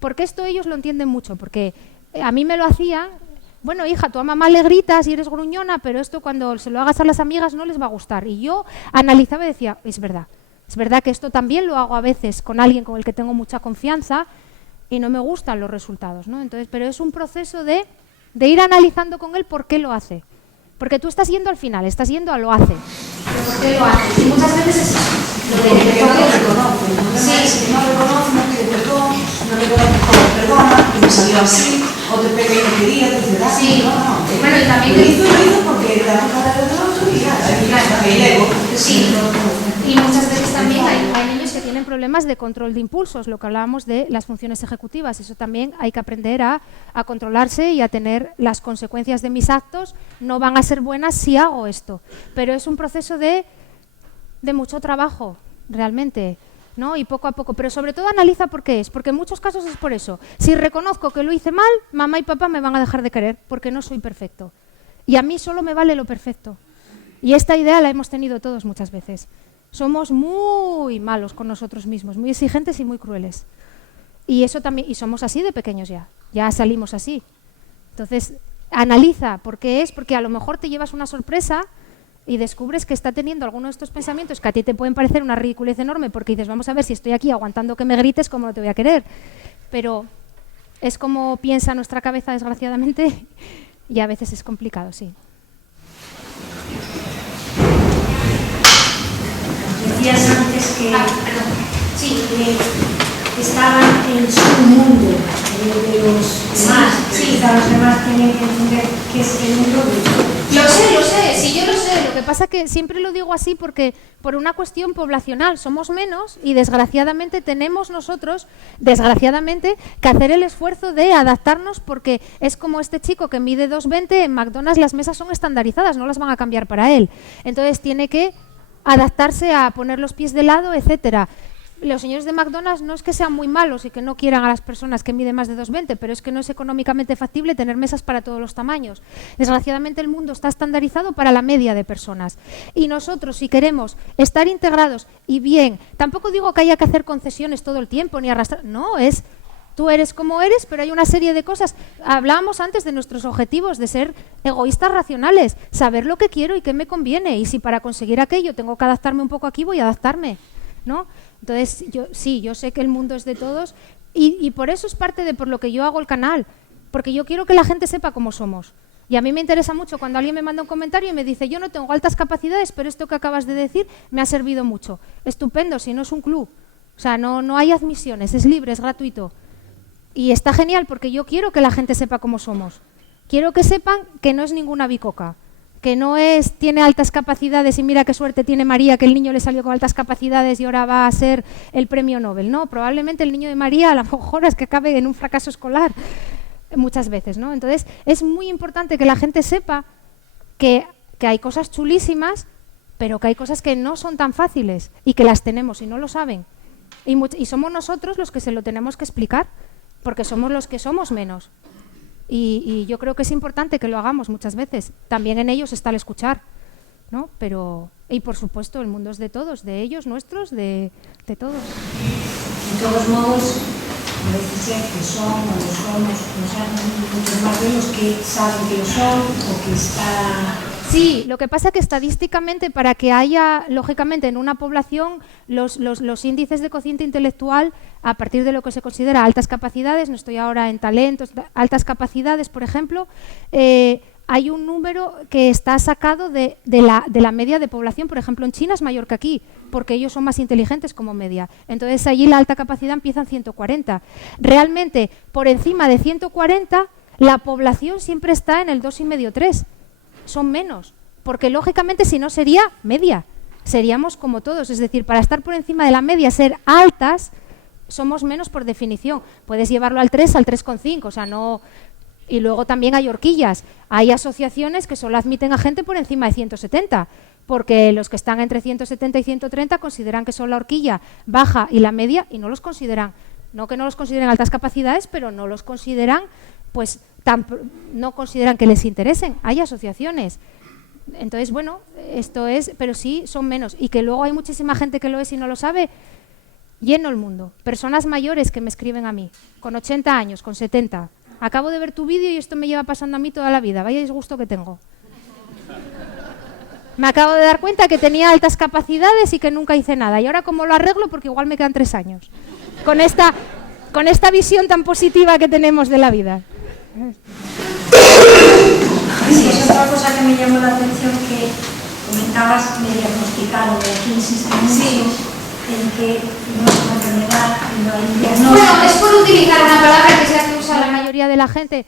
porque esto ellos lo entienden mucho, porque a mí me lo hacían, bueno, hija, tú a mamá le gritas y eres gruñona, pero esto cuando se lo hagas a las amigas no les va a gustar. Y yo analizaba y decía, es verdad que esto también lo hago a veces con alguien con el que tengo mucha confianza y no me gustan los resultados, ¿no? Entonces, pero es un proceso de ir analizando con él por qué lo hace. Porque tú estás yendo al final, estás yendo a lo hace. ¿Pero por qué lo haces? Y muchas veces es lo de que te no toque. lo reconoce. El problema Sí. es que no reconoce, no pide perdón, no reconoce cómo perdona, que me salió así, o te pega y no quería, te dice, Sí. no. Bueno, y también lo hizo porque te da un carácter del otro y ya, el ego. Sí. No lo reconoce. Y muchas veces también hay niños que tienen problemas de control de impulsos, lo que hablábamos de las funciones ejecutivas. Eso también hay que aprender a controlarse y a tener las consecuencias de mis actos. No van a ser buenas si hago esto. Pero es un proceso de mucho trabajo, realmente, ¿no? Y poco a poco. Pero sobre todo analiza por qué es. Porque en muchos casos es por eso. Si reconozco que lo hice mal, mamá y papá me van a dejar de querer porque no soy perfecto. Y a mí solo me vale lo perfecto. Y esta idea la hemos tenido todos muchas veces. Somos muy malos con nosotros mismos, muy exigentes y muy crueles. Y eso también, y somos así de pequeños ya salimos así. Entonces, analiza por qué es, porque a lo mejor te llevas una sorpresa y descubres que está teniendo alguno de estos pensamientos que a ti te pueden parecer una ridiculez enorme, porque dices, vamos a ver, si estoy aquí aguantando que me grites, ¿cómo no te voy a querer? Pero es como piensa nuestra cabeza, desgraciadamente, y a veces es complicado, sí. Decías antes que, Sí. que estaban en su mundo, de los demás, Sí. que los demás tienen que entender que es el mundo de ellos. Lo sé, sí, yo lo sé. Lo que pasa es que siempre lo digo así porque por una cuestión poblacional somos menos y desgraciadamente tenemos nosotros, que hacer el esfuerzo de adaptarnos, porque es como este chico que mide 2,20, en McDonald's las mesas son estandarizadas, no las van a cambiar para él. Entonces tiene que adaptarse a poner los pies de lado, etcétera. Los señores de McDonald's no es que sean muy malos y que no quieran a las personas que miden más de 2,20, pero es que no es económicamente factible tener mesas para todos los tamaños. Desgraciadamente el mundo está estandarizado para la media de personas. Y nosotros, si queremos estar integrados y bien, tampoco digo que haya que hacer concesiones todo el tiempo ni arrastrar, no, es tú eres como eres, pero hay una serie de cosas. Hablábamos antes de nuestros objetivos, de ser egoístas racionales, saber lo que quiero y qué me conviene, y si para conseguir aquello tengo que adaptarme un poco aquí, voy a adaptarme, ¿no? Entonces, yo sé que el mundo es de todos y por eso es parte de por lo que yo hago el canal, porque yo quiero que la gente sepa cómo somos. Y a mí me interesa mucho cuando alguien me manda un comentario y me dice, yo no tengo altas capacidades, pero esto que acabas de decir me ha servido mucho. Estupendo, si no es un club. O sea, no hay admisiones, es libre, es gratuito. Y está genial porque yo quiero que la gente sepa cómo somos. Quiero que sepan que no es ninguna bicoca. que no tiene altas capacidades y mira qué suerte tiene María que el niño le salió con altas capacidades y ahora va a ser el premio Nobel. No, probablemente el niño de María a lo mejor es que acabe en un fracaso escolar muchas veces, ¿no? Entonces es muy importante que la gente sepa que hay cosas chulísimas, pero que hay cosas que no son tan fáciles y que las tenemos y no lo saben. Y somos nosotros los que se lo tenemos que explicar, porque somos los que somos menos. Y yo creo que es importante que lo hagamos muchas veces. También en ellos está el escuchar, ¿no? Pero, y por supuesto, el mundo es de todos, de ellos, nuestros, de todos. De todos modos, parece ser que son o no somos, muchos más de los que saben que lo son o que están... Sí, lo que pasa es que estadísticamente, para que haya, lógicamente, en una población, los índices de cociente intelectual, a partir de lo que se considera altas capacidades, no estoy ahora en talentos, altas capacidades, por ejemplo, hay un número que está sacado de la media de población. Por ejemplo, en China es mayor que aquí, porque ellos son más inteligentes como media. Entonces, allí la alta capacidad empieza en 140. Realmente, por encima de 140, la población siempre está en el 2,5-3. Son menos, porque lógicamente si no sería media, seríamos como todos, es decir, para estar por encima de la media, ser altas, somos menos por definición. Puedes llevarlo al 3, al 3,5, o sea, no... Y luego también hay horquillas, hay asociaciones que solo admiten a gente por encima de 170, porque los que están entre 170 y 130 consideran que son la horquilla baja y la media y no los consideran, no que no los consideren altas capacidades, pero no los consideran, pues... no consideran que les interesen. Hay asociaciones. Entonces, bueno, esto es, pero sí son menos. Y que luego hay muchísima gente que lo es y no lo sabe, lleno el mundo. Personas mayores que me escriben a mí, con 80 años, con 70. Acabo de ver tu vídeo y esto me lleva pasando a mí toda la vida. Vaya disgusto que tengo. Me acabo de dar cuenta que tenía altas capacidades y que nunca hice nada. Y ahora, ¿cómo lo arreglo? Porque igual me quedan 3 años. Con esta visión tan positiva que tenemos de la vida. Sí, es otra cosa que me llamó la atención que comentabas, me diagnosticaron, aquí insisten mucho en que no es una enfermedad, no hay diagnóstico. Bueno, es por utilizar una palabra que es la que usa la mayoría de la gente.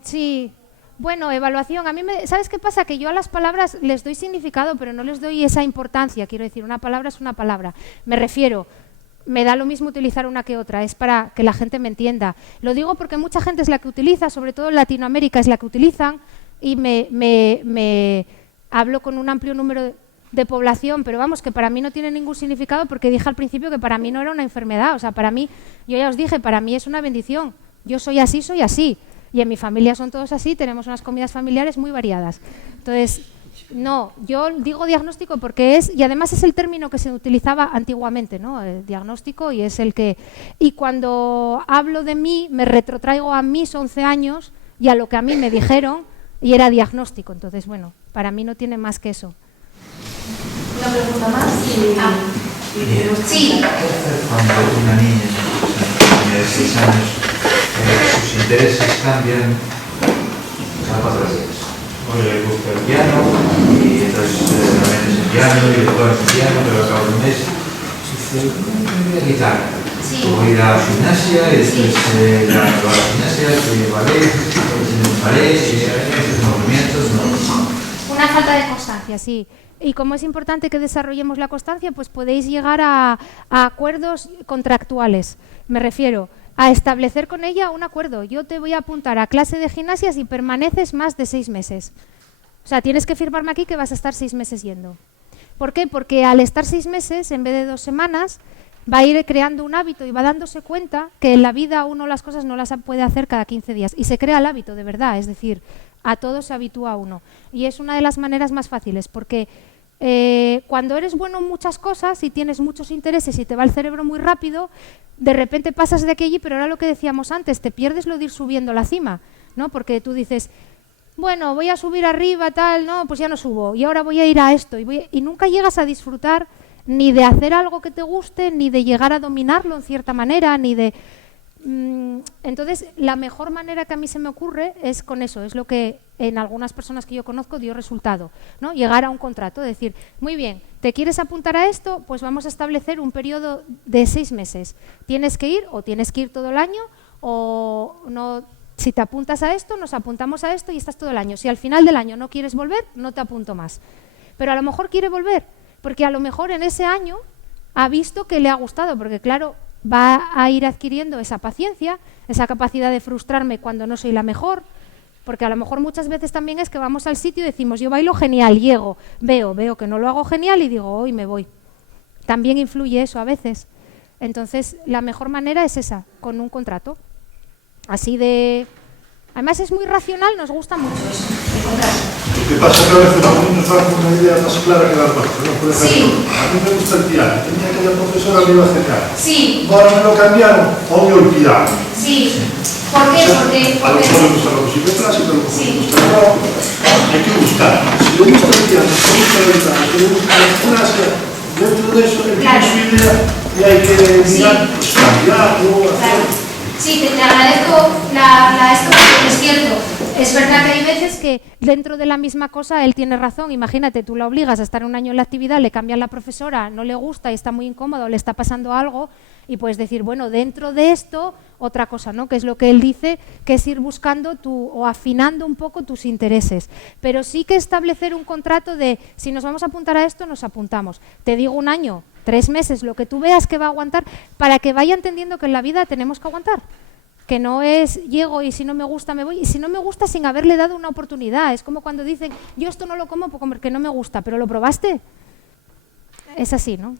Sí, bueno, evaluación. A mí ¿sabes qué pasa? Que yo a las palabras les doy significado, pero no les doy esa importancia. Quiero decir, una palabra es una palabra. Me refiero... Me da lo mismo utilizar una que otra, es para que la gente me entienda. Lo digo porque mucha gente es la que utiliza, sobre todo en Latinoamérica es la que utilizan, y me hablo con un amplio número de población, pero vamos, que para mí no tiene ningún significado, porque dije al principio que para mí no era una enfermedad. O sea, para mí, yo ya os dije, para mí es una bendición. Yo soy así, y en mi familia son todos así, tenemos unas comidas familiares muy variadas. Entonces... No, yo digo diagnóstico porque y además es el término que se utilizaba antiguamente, ¿no? El diagnóstico, y es el que... Y cuando hablo de mí, me retrotraigo a mis 11 años y a lo que a mí me dijeron, y era diagnóstico. Entonces, bueno, para mí no tiene más que eso. ¿Una pregunta más? Sí. Sí. ¿Qué hacer cuando una niña de 6 años, sus intereses cambian cada 4 días? Oye, le gusta el piano, y entonces realmente es el piano, y después el piano, pero acabo de un mes voy a guitarra. O ir a la gimnasia, y después ir a la gimnasia, y ballet, y esos movimientos, no. Una falta de constancia, sí. Y como es importante que desarrollemos la constancia, pues podéis llegar a acuerdos contractuales. Me refiero a establecer con ella un acuerdo. Yo te voy a apuntar a clase de gimnasia si permaneces más de 6 meses. O sea, tienes que firmarme aquí que vas a estar 6 meses yendo. ¿Por qué? Porque al estar 6 meses, en vez de 2 semanas, va a ir creando un hábito y va dándose cuenta que en la vida uno las cosas no las puede hacer cada 15 días. Y se crea el hábito, de verdad. Es decir, a todo se habitúa uno. Y es una de las maneras más fáciles, porque cuando eres bueno en muchas cosas y tienes muchos intereses y te va el cerebro muy rápido, de repente pasas de aquí a allí, pero era lo que decíamos antes, te pierdes lo de ir subiendo la cima, ¿no? Porque tú dices, bueno, voy a subir arriba, tal, no, pues ya no subo, y ahora voy a ir a esto, y nunca llegas a disfrutar ni de hacer algo que te guste, ni de llegar a dominarlo en cierta manera, ni de... Entonces, la mejor manera que a mí se me ocurre es con eso, es lo que en algunas personas que yo conozco dio resultado, ¿no? Llegar a un contrato, decir, muy bien, ¿te quieres apuntar a esto? Pues vamos a establecer un periodo de 6 meses. Tienes que ir, o tienes que ir todo el año, o no Si te apuntas a esto, nos apuntamos a esto y estás todo el año. Si al final del año no quieres volver, no te apunto más. Pero a lo mejor quiere volver, porque a lo mejor en ese año ha visto que le ha gustado, porque claro, va a ir adquiriendo esa paciencia, esa capacidad de frustrarme cuando no soy la mejor, porque a lo mejor muchas veces también es que vamos al sitio y decimos, yo bailo genial, llego, veo que no lo hago genial y digo, hoy me voy. También influye eso a veces. Entonces, la mejor manera es esa, con un contrato. Así de... Además es muy racional, nos gusta mucho eso, el contrato. Lo que pasa es que a veces los niños van con una idea más clara que las nuestras, ¿no? Por ejemplo, a mí me gusta el piano, tenía que la profesora me iba a genial. Sí. Ahora me lo cambiaron, odio el piano. Sí. ¿Por qué? A lo mejor me gusta la música clásica, a lo mejor me gusta el rock. Hay que buscar. Si le gusta el piano, si le gusta el guitarra, si le gusta la gimnasia, dentro de eso hay su idea y hay que mirar, pues cambiarlo, hacer... Sí, te agradezco esto porque es cierto. Es verdad que hay veces que dentro de la misma cosa él tiene razón. Imagínate, tú la obligas a estar un año en la actividad, le cambian la profesora, no le gusta y está muy incómodo, le está pasando algo y puedes decir, bueno, dentro de esto, otra cosa, ¿no? Que es lo que él dice, que es ir buscando o afinando un poco tus intereses. Pero sí que establecer un contrato de, si nos vamos a apuntar a esto, nos apuntamos. Te digo 1 año, 3 meses, lo que tú veas que va a aguantar, para que vaya entendiendo que en la vida tenemos que aguantar. Que no es llego y si no me gusta me voy, y si no me gusta sin haberle dado una oportunidad. Es como cuando dicen, yo esto no lo como porque no me gusta, pero ¿lo probaste? Es así, ¿no?